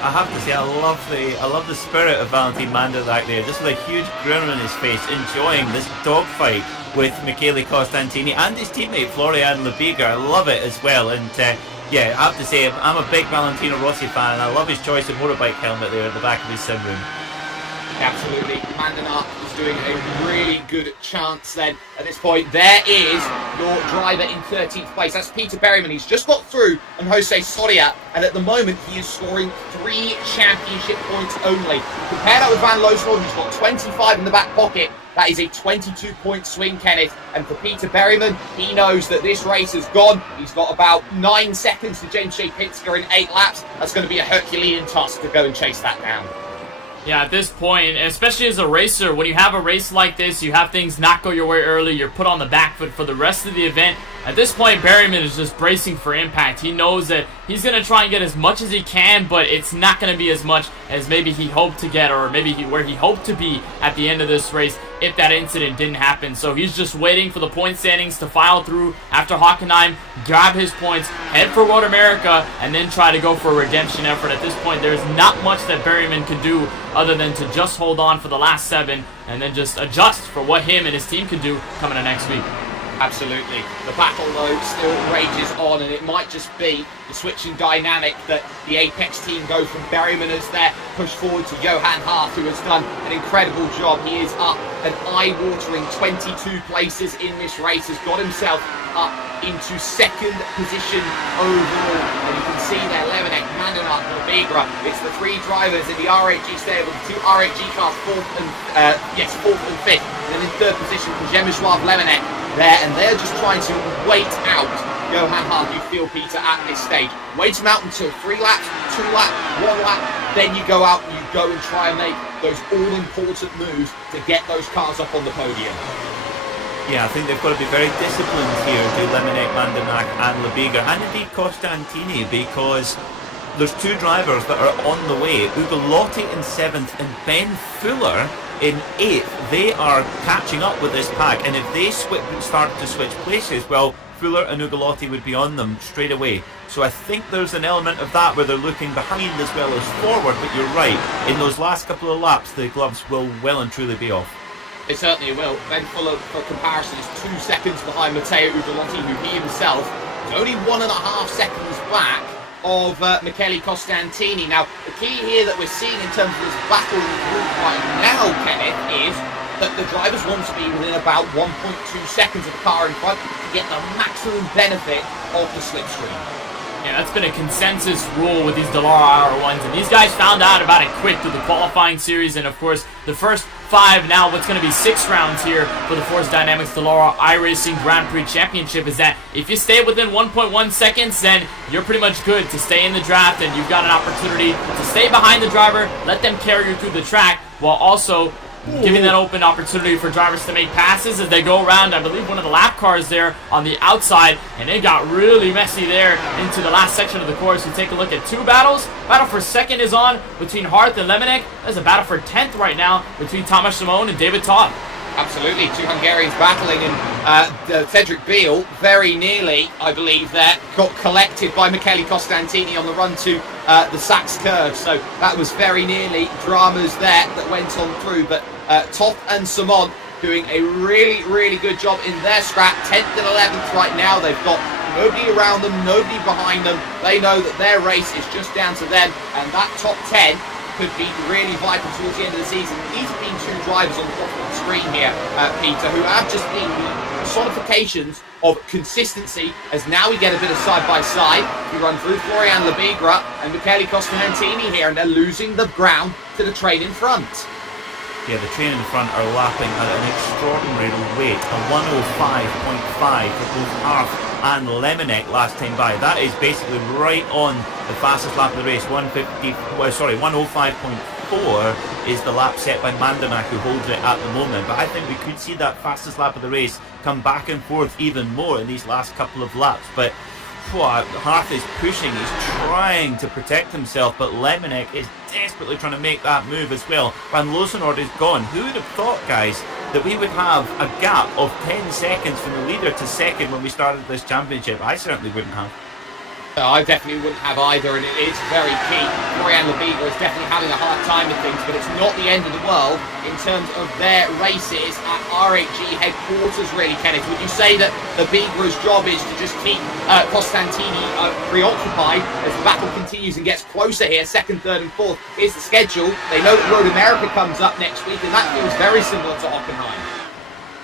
I have to say, I love the spirit of Valentin Mandernack there, just with a huge grin on his face, enjoying this dogfight with Michele Costantini and his teammate Florian Labigra. I love it as well, and yeah, I have to say, I'm a big Valentino Rossi fan, and I love his choice of motorbike helmet there at the back of his sim room. Absolutely. Mandernack is doing a really good chance then at this point. There is your driver in 13th place. That's Peter Berryman. He's just got through on Jose Soria, and at the moment he is scoring 3 championship points only. Compare that with Van Loosnor, who's got 25 in the back pocket. That is a 22-point swing, Kenneth. And for Peter Berryman, he knows that this race is gone. He's got about 9 seconds to James Shapinska in 8 laps. That's going to be a Herculean task to go and chase that down. Yeah, at this point, especially as a racer, when you have a race like this, you have things not go your way early, you're put on the back foot for the rest of the event. At this point, Berryman is just bracing for impact. He knows that he's going to try and get as much as he can, but it's not going to be as much as maybe he hoped to get, or maybe where he hoped to be at the end of this race if that incident didn't happen. So he's just waiting for the point standings to file through after Hockenheim, grab his points, head for Road America, and then try to go for a redemption effort. At this point, there's not much that Berryman can do other than to just hold on for the last 7 and then just adjust for what him and his team can do coming in next week. Absolutely. The battle, though, still rages on, and it might just be the switching dynamic that the Apex team go from Berryman as their push forward to Johan Harth, who has done an incredible job. He is up an eye-watering 22 places in this race, has got himself up into second position overall. And you can see there, Lemonec, Mandanuk, Lebigra. It's the three drivers in the RAG stable, the two RAG cars, fourth and fifth. And then in third position, Przemysław Lemonec there, and they're just trying to wait out Johan Harth, you feel, Peter, at this stage. Wait him out until 3 laps, 2 laps, 1 lap, then you go out and you go and try and make those all-important moves to get those cars up on the podium. Yeah, I think they've got to be very disciplined here, do Lemonec, Mandanuk and Lebigra, and indeed Costantini, because there's two drivers that are on the way. Ugolotti in 7th and Ben Fuller in 8th. They are catching up with this pack, and if they start to switch places, well, Fuller and Ugolotti would be on them straight away. So I think there's an element of that where they're looking behind as well as forward, but you're right, in those last couple of laps the gloves will well and truly be off. It certainly will. Ben Fuller, for comparison, is 2 seconds behind Matteo Ugolotti, who he himself is only 1.5 seconds back of Michele Costantini. Now, the key here that we're seeing in terms of this battle in the group right now, Kenneth, is that the drivers want to be within about 1.2 seconds of the car in front to get the maximum benefit of the slipstream. Yeah, that's been a consensus rule with these Dallara R1s, and these guys found out about it quick through the qualifying series, and of course, the first 5, now what's going to be 6 rounds here for the Force Dynamics Dallara iRacing Grand Prix Championship is that if you stay within 1.1 seconds, then you're pretty much good to stay in the draft, and you've got an opportunity to stay behind the driver, let them carry you through the track, while also giving that open opportunity for drivers to make passes as they go around, I believe, one of the lap cars there on the outside, and it got really messy there into the last section of the course. You take a look at 2 battles. Battle for 2nd is on between Harth and Lemonec. There's a battle for 10th right now between Thomas Simone and David Todd. Absolutely, 2 Hungarians battling, and Cedric Beal very nearly, I believe, there got collected by Michele Costantini on the run to the Sachs curve. So that was very nearly dramas there that went on through. But Toth and Simon doing a really, really good job in their scrap. 10th and 11th right now. They've got nobody around them, nobody behind them. They know that their race is just down to them, and that top 10 could be really vital towards the end of the season. These have been 2 drivers on the bottom of the screen here, Peter, who have just been the personifications of consistency, as now we get a bit of side-by-side. We run through Florian Lebigra and Michele Costantini here, and they're losing the ground to the train in front. Yeah, the train in front are lapping at an extraordinary rate, a 105.5 for both Harth and Lemonec last time by. That is basically right on the fastest lap of the race. 105.4 is the lap set by Mandanuk, who holds it at the moment. But I think we could see that fastest lap of the race come back and forth even more in these last couple of laps. But Harth is pushing, he's trying to protect himself, but Lemonec is desperately trying to make that move as well. Van Loosenoord is gone. Who would have thought, guys, that we would have a gap of 10 seconds from the leader to second when we started this championship? I certainly wouldn't have. I definitely wouldn't have either, and it is very key. Florian Lebigra is definitely having a hard time with things, but it's not the end of the world in terms of their races at RAG headquarters, really, Kenneth. Would you say that Lebigra's job is to just keep Costantini preoccupied as the battle continues and gets closer here, 2nd, 3rd and 4th? Here's the schedule. They know that Road America comes up next week, and that feels very similar to Hockenheim.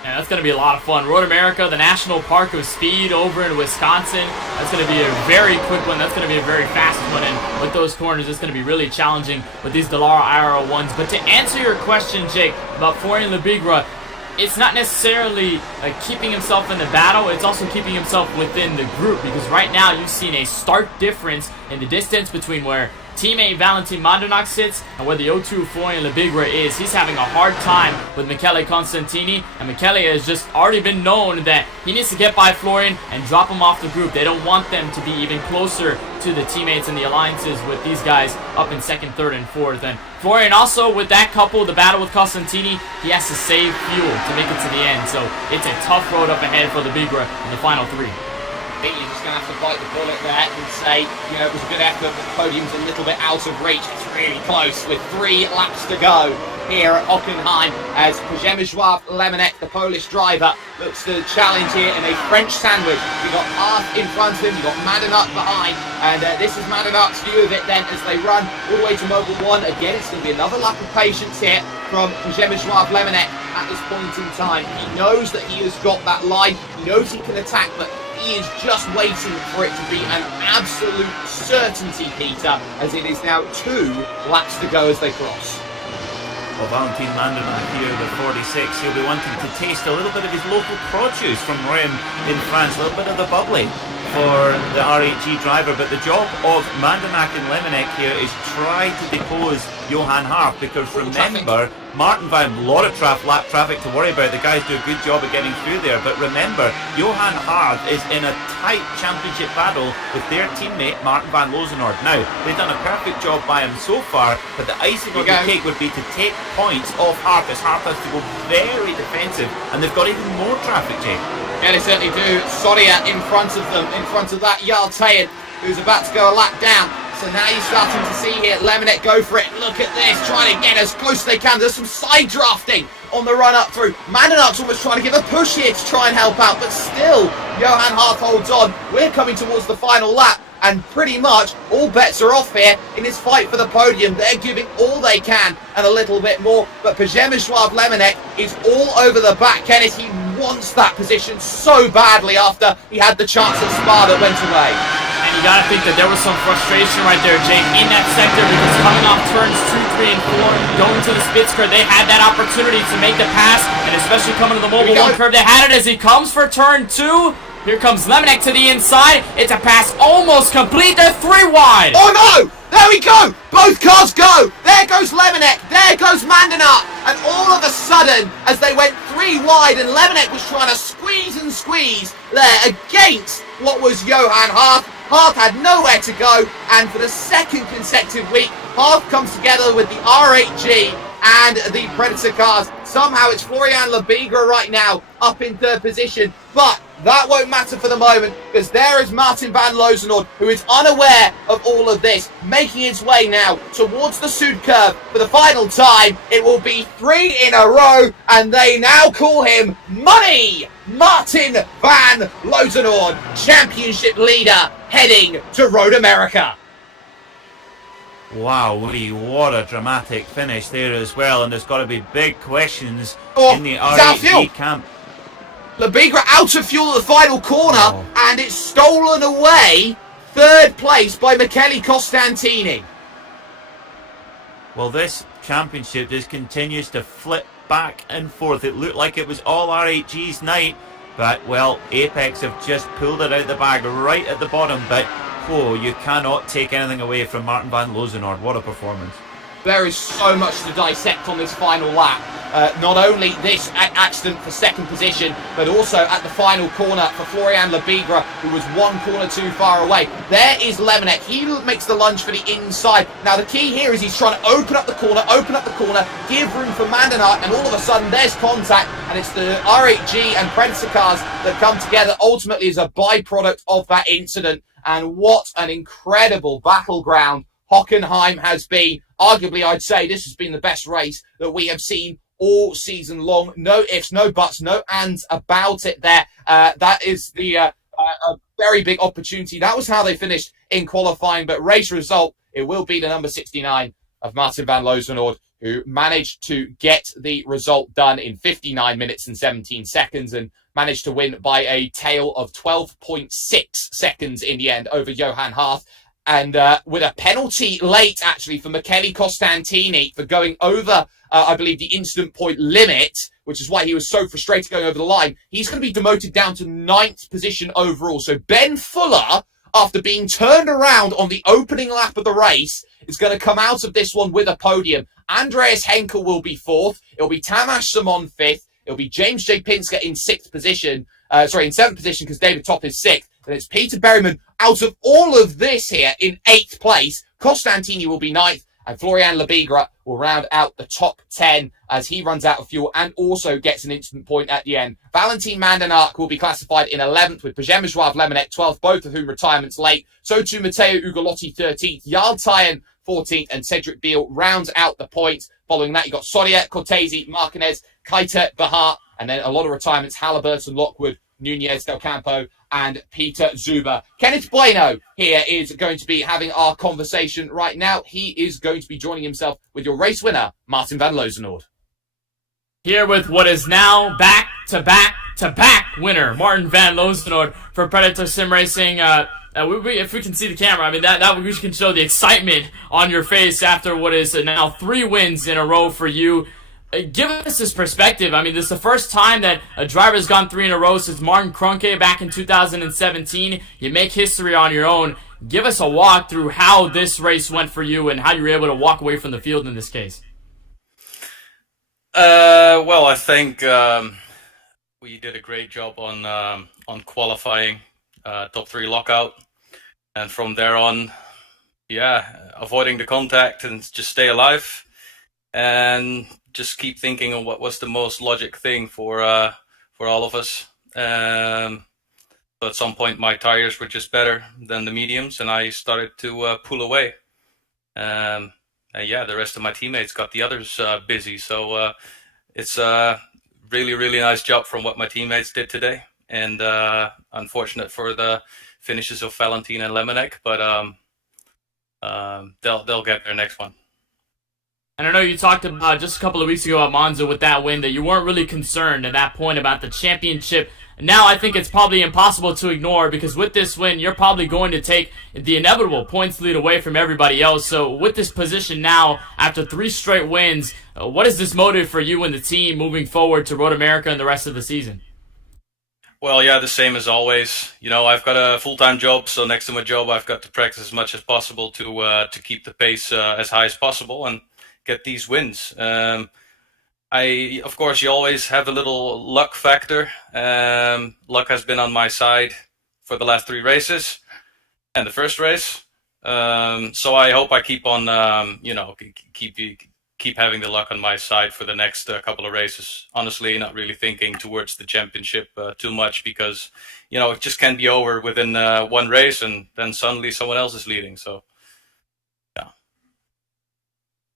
Yeah, that's going to be a lot of fun. Road America, the National Park of Speed over in Wisconsin. That's going to be a very quick one. That's going to be a very fast one. And with those corners, it's going to be really challenging with these Dallara IR1s. But to answer your question, Jake, about Florian Lebigra, it's not necessarily keeping himself in the battle. It's also keeping himself within the group. Because right now, you've seen a stark difference in the distance between where teammate Valentin Mandanuk sits and where the O2 Florian Lebigra is. He's having a hard time with Michele Costantini, and Michele has just already been known that he needs to get by Florian and drop him off the group. They don't want them to be even closer to the teammates and the alliances with these guys up in 2nd, 3rd, and 4th. And Florian also, with that couple, the battle with Costantini, he has to save fuel to make it to the end. So it's a tough road up ahead for Lebigra in the final 3. You're just going to have to bite the bullet there and say, you know, it was a good effort, but the podium's a little bit out of reach. It's really close with 3 laps to go here at Hockenheim as Przemysław Lemonec, the Polish driver, looks to challenge here in a French sandwich. You've got Harth in front of him, you've got Mandanuk behind, and this is Mandanuk's view of it then as they run all the way to Mobil 1. Again, it's going to be another lap of patience here from Przemysław Lemonec at this point in time. He knows that he has got that line, he knows he can attack, but he is just waiting for it to be an absolute certainty, Peter, as it is now 2 laps to go as they cross. Well, Valentin Mandernack here, the 46, he'll be wanting to taste a little bit of his local produce from Rennes in France, a little bit of the bubbly for the RHG driver, but the job of Mandernack and Lemonnick here is try to depose Johan Harth, because remember, Martin Van, a lot of lap traffic to worry about. The guys do a good job of getting through there, but remember, Johan Harth is in a tight championship battle with their teammate Martin Van Lozenoord. Now, they've done a perfect job by him so far, but the icing on the cake would be to take points off Harth, as Harth has to go very defensive, and they've got even more traffic, Jake. Yeah, they certainly do. Soria in front of them, in front of that Yaltayan, who's about to go a lap down. So now you're starting to see here, Lemonnick go for it. Look at this, trying to get as close as they can. There's some side drafting on the run up through. Mandernack's almost trying to give a push here to try and help out, but still, Johan Harth holds on. We're coming towards the final lap, and pretty much all bets are off here in this fight for the podium. They're giving all they can and a little bit more, but Przemysław Lemonnick is all over the back. Kenneth, he wants that position so badly after he had the chance at Spa that went away. And you gotta think that there was some frustration right there, Jake, in that sector, because coming off turns 2, 3, and 4, going to the Spitzker, they had that opportunity to make the pass, and especially coming to the Mobile 1 curve, they had it as he comes for turn 2. Here comes Lemonnick to the inside. It's a pass almost complete. They're 3 wide. Oh no! There we go! Both cars go! There goes Lemonnick, there goes Mandernack, and all of a sudden, as they went 3 wide and Lemonnick was trying to squeeze and squeeze there against what was Johan Harth, Harth had nowhere to go, and for the second consecutive week, Harth comes together with the R8G and the Predator cars. Somehow it's Florian Lebigra right now up in 3rd position, but that won't matter for the moment, because there is Martin Van Lozenoord, who is unaware of all of this, making his way now towards the Sud curve for the final time. It will be 3 in a row, and they now call him Money! Martin Van Lozenoord, championship leader, heading to Road America. Wow, what a dramatic finish there as well, and there's got to be big questions in the RHG camp. Lebigra out of fuel at the final corner, and it's stolen away, 3rd place by Michele Costantini. Well, this championship just continues to flip back and forth. It looked like it was all RHG's night, but, well, Apex have just pulled it out the bag right at the bottom, but, oh, you cannot take anything away from Martin Van Lozenoord. What a performance. There is so much to dissect on this final lap. Not only this accident for 2nd position, but also at the final corner for Florian Lebigra, who was 1 corner too far away. There is Lemonnick. He makes the lunge for the inside. Now the key here is he's trying to open up the corner, give room for Mandernack, and all of a sudden there's contact, and it's the R8G and Predator cars that come together ultimately as a byproduct of that incident. And what an incredible battleground Hockenheim has been. Arguably, I'd say this has been the best race that we have seen all season long. No ifs, no buts, no ands about it there. That is the a very big opportunity. That was how they finished in qualifying, but race result, it will be the number 69 of Martin Van Lozenoord, who managed to get the result done in 59 minutes and 17 seconds and managed to win by a tail of 12.6 seconds in the end over Johan Harth. And with a penalty late, actually, for Michele Costantini for going over, I believe, the incident point limit, which is why he was so frustrated going over the line, he's going to be demoted down to 9th position overall. So Ben Fuller, after being turned around on the opening lap of the race, is going to come out of this one with a podium. Andreas Henkel will be 4th. It'll be Tamas Simon 5th. It'll be James J. Pinsker in 6th position. In 7th position, because David Top is 6th. And it's Peter Berryman out of all of this here in 8th place. Costantini will be 9th, and Florian Lebigra will round out the top 10 as he runs out of fuel and also gets an instant point at the end. Valentin Mandernack will be classified in 11th, with Przemysław Lemonnick 12th, both of whom retirements late. So too Matteo Ugolotti 13th, Yaltayan 14th, and Cedric Beal rounds out the points. Following that, you got Soria, Cortese, Martinez, Keiter, Bahar, and then a lot of retirements: Halliburton, Lockwood, Nunez Del Campo, and Peter Zuber. Kenneth Bueno here is going to be having our conversation right now. He is going to be joining himself with your race winner, Martin Van Lozenoord. Here with what is now back-to-back back-to-back winner, Martin van Loosenoord for Predator Sim Racing. If we can see the camera, I mean, that we can show the excitement on your face after what is now 3 wins in a row for you. Give us this perspective. I mean, this is the first time that a driver's gone 3 in a row since Martin Kroenke back in 2017. You make history on your own. Give us a walk through how this race went for you and how you were able to walk away from the field in this case. Well, I think we did a great job on qualifying, top 3 lockout, and from there on, avoiding the contact and just stay alive, and just keep thinking of what was the most logic thing for all of us. So at some point, my tires were just better than the mediums, and I started to pull away. And the rest of my teammates got the others busy. So it's a really, really nice job from what my teammates did today. And unfortunate for the finishes of Valentin and Lemonek, but they'll get their next one. And I know you talked about just a couple of weeks ago at Monza with that win that you weren't really concerned at that point about the championship. Now I think it's probably impossible to ignore, because with this win, you're probably going to take the inevitable points lead away from everybody else. So with this position now, after 3 straight wins, what is this motive for you and the team moving forward to Road America and the rest of the season? Well, the same as always. You know, I've got a full-time job, so next to my job, I've got to practice as much as possible to keep the pace as high as possible and get these wins. Of course, you always have a little luck factor. Luck has been on my side for the last 3 races and the first race. So I hope I keep on, keep having the luck on my side for the next couple of races. Honestly, not really thinking towards the championship too much, because, it just can't be over within 1 race and then suddenly someone else is leading. So.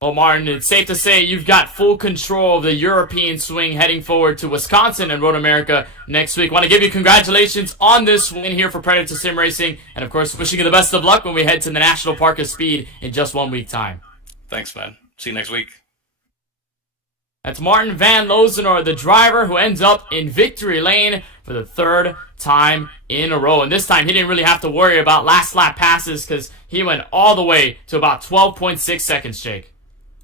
Well, Martin, it's safe to say you've got full control of the European swing heading forward to Wisconsin and Road America next week. I want to give you congratulations on this win here for Predator Sim Racing, and of course, wishing you the best of luck when we head to the National Park of Speed in just 1 week time. Thanks, man. See you next week. That's Martin van Loosenoord, the driver who ends up in victory lane for the 3rd time in a row. And this time, he didn't really have to worry about last lap passes, because he went all the way to about 12.6 seconds, Jake.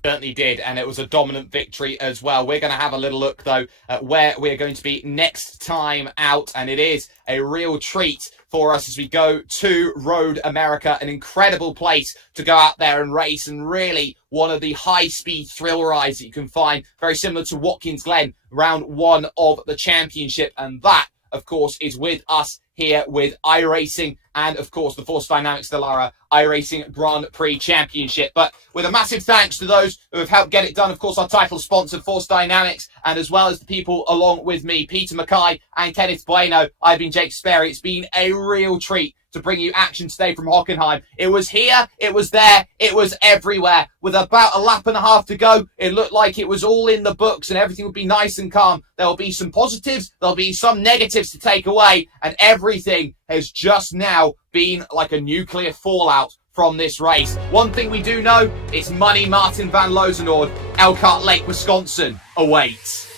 Certainly did, and it was a dominant victory as well. We're going to have a little look, though, at where we're going to be next time out, and it is a real treat for us as we go to Road America, an incredible place to go out there and race, and really one of the high-speed thrill rides that you can find, very similar to Watkins Glen, round 1 of the championship, and that, of course, is with us here with iRacing and, of course, the Force Dynamics Dallara iRacing Grand Prix Championship. But with a massive thanks to those who have helped get it done, of course, our title sponsor, Force Dynamics, and as well as the people along with me, Peter Mackay and Kenneth Bueno. I've been Jake Sperry. It's been a real treat to bring you action today from Hockenheim. It was here, it was there, it was everywhere. With about a lap and a half to go, it looked like it was all in the books and everything would be nice and calm. There'll be some positives, there'll be some negatives to take away, and everything has just now been like a nuclear fallout from this race. One thing we do know is money Martin van Loosenoord, Elkhart Lake, Wisconsin awaits.